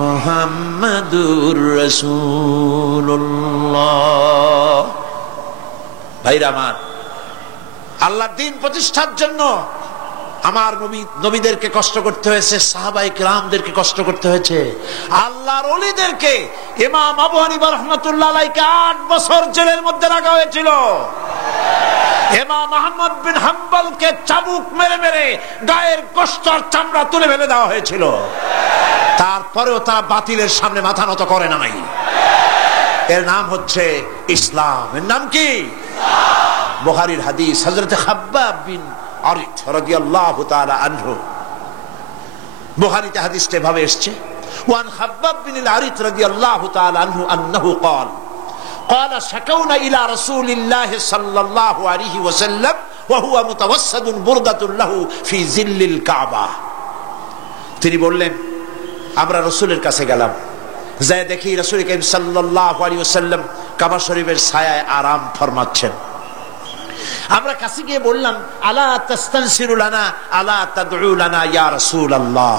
মুহাম্মাদুর রাসূলুল্লাহ। ভাইরা আমার, আল্লাহর দ্বীন প্রতিষ্ঠার জন্য আমার নবীদেরকে কষ্ট করতে হয়েছে, সাহাবায়ে কেরামদেরকে কষ্ট করতে হয়েছে, আল্লাহর ওলিদেরকে। ইমাম আবু হানিফা রাহমাতুল্লাহ আলাইহি 8 বছর জেলের মধ্যে রাখা হয়েছিল। ইমাম আহমদ বিন হাম্বলকে চাবুক মেরে মেরে গায়ের গোশত আর চামড়া তুলে ফেলে দেওয়া হয়েছিল। তারপরেও তারা বাতিলের সামনে মাথা নত করে নাই। এর নাম হচ্ছে ইসলাম। এর নাম কি? বুখারীর হাদিস, হযরত খাব্বাব বিন আরিত রাদিয়াল্লাহু তাআলা আনহু। বুখারীতে হাদিসটা এভাবে এসেছে, ওয়ান খাব্বাব বিন আরিত রাদিয়াল্লাহু তাআলা আনহু আন্নাহু قال قال شكونا الى رسول الله صلى الله عليه وسلم وهو متوسد بردة له في ظل الكعبة। তিনি বললেন, আমরা রাসূলের কাছে গেলাম, যাই দেখি রাসূল কারীম সাল্লাল্লাহু আলাইহি ওয়াসাল্লাম কাবা শরীফের ছায়ায় আরাম ফরমাচ্ছেন। আমরা কাছে গিয়ে বললাম, আলা তাস্তানসিরু লানা আলা তাদউ লানা ইয়া রাসূলুল্লাহ,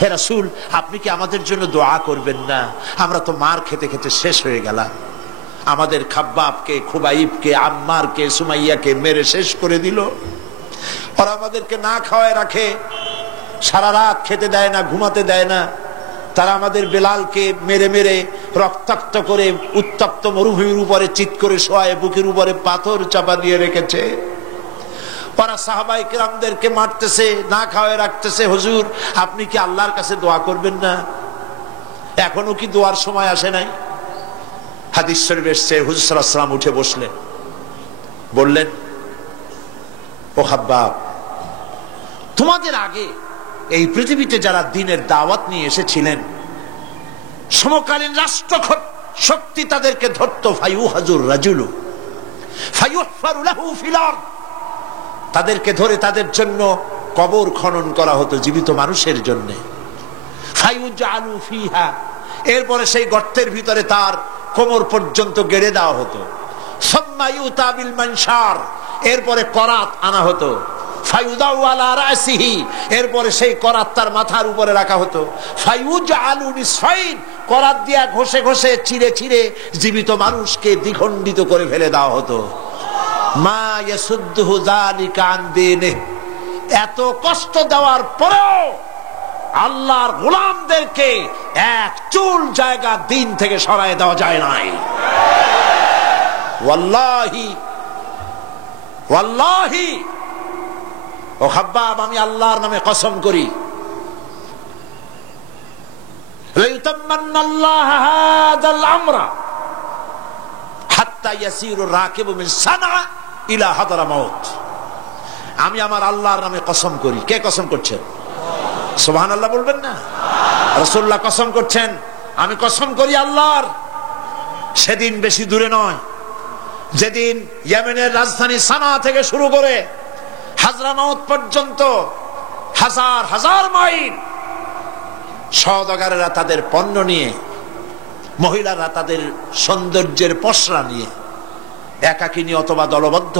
হে রাসূল আপনি কি আমাদের জন্য দোয়া করবেন না? আমরা তো মার খেতে খেতে শেষ হয়ে গেলাম। আমাদের খাব্বাবকে, খুবাইবকে, আম্মারকে, সুমাইয়াকে মেরে শেষ করে দিল। আর আমাদেরকে না খাওয়ায় রাখে, সারা রাত খেতে দেয় না, ঘুমাতে দেয় না। তারা আমাদের বেলালকে মেরে মেরে রক্তাক্ত করে উত্তপ্ত মরুভূমির উপরে চিৎ করে শোয়ায়, বুকের উপরে পাথর চাপা দিয়ে রেখেছে। ওরা সাহাবায়ে কেরামদেরকে মারতেছে, না খাওয়ায় রাখতেছে। হুজুর আপনি কি আল্লাহর কাছে দোয়া করবেন না? এখনো কি দোয়ার সময় আসে নাই? হাদিস শরীফে এসেছে, হুজুর সাল্লাল্লাহু আলাইহি ওয়াসাল্লাম উঠে বসলেন, বললেন, ও খাব্বাব, তোমাদের আগে এই পৃথিবীতে যারা দ্বীনের দাওয়াত নিয়ে এসেছিলেন, সমকালীন রাষ্ট্র শক্তি তাদেরকে ধরতো, ফায়ুহাজুর রাজুলু ফায়ুহফারু লাহু ফিল আরদ, তাদেরকে ধরে তাদের জন্য কবর খনন করা হতো জীবিত মানুষের জন্য। ফায়ুজআলু ফিহা, এরপরে সেই গর্তের ভিতরে তার কোমর পর্যন্ত গেড়ে দেওয়া হতো। সুম্মা ইউতা বিল মানশার, এরপরে করাত আনা হতো। ফায়ুদাউ আলা রাসিহি, এরপরে সেই করাত তার মাথার উপরে রাখা হতো। ফায়ুজআলু নিসফাইন, করাত দিয়া ঘষে ঘষে চিরে চিরে জীবিত মানুষকে দ্বিখণ্ডিত করে ফেলে দেওয়া হতো। মা ইয়াসুদ্দুহু যালিকা আন দীনিহি, এত কষ্ট দেওয়ার পরেও আল্লাহর গোলামদেরকে এক চুল জায়গা দিন থেকে সরায় দেওয়া যায় নাই। ওয়াল্লাহি ওয়াল্লাহি, ও খাব্বাব আমি আল্লাহর নামে কসম করি, লাইতামান্নাল্লাহু হাযাল আমরা হাত্তা ইয়াসিরু রাকিবু মিন সানআ ইলা হাদরামাউত, আমি আমার আল্লাহর নামে কসম করি। কে কসম করছেন? সুবহানাল্লাহ বলবেন না? রাসূলুল্লাহ কসম করছেন, আমি কসম করি আল্লাহর। সেদিন বেশি দূরে নয়, যেদিন ইয়েমেনের রাজধানী সানা থেকে শুরু করে হাজরামাউত পর্যন্ত হাজার হাজার মাইল সওদাগরেরা তাদের পণ্য নিয়ে, মহিলারা তাদের সৌন্দর্যের পসরা নিয়ে, একাকিনী অথবা দলবদ্ধ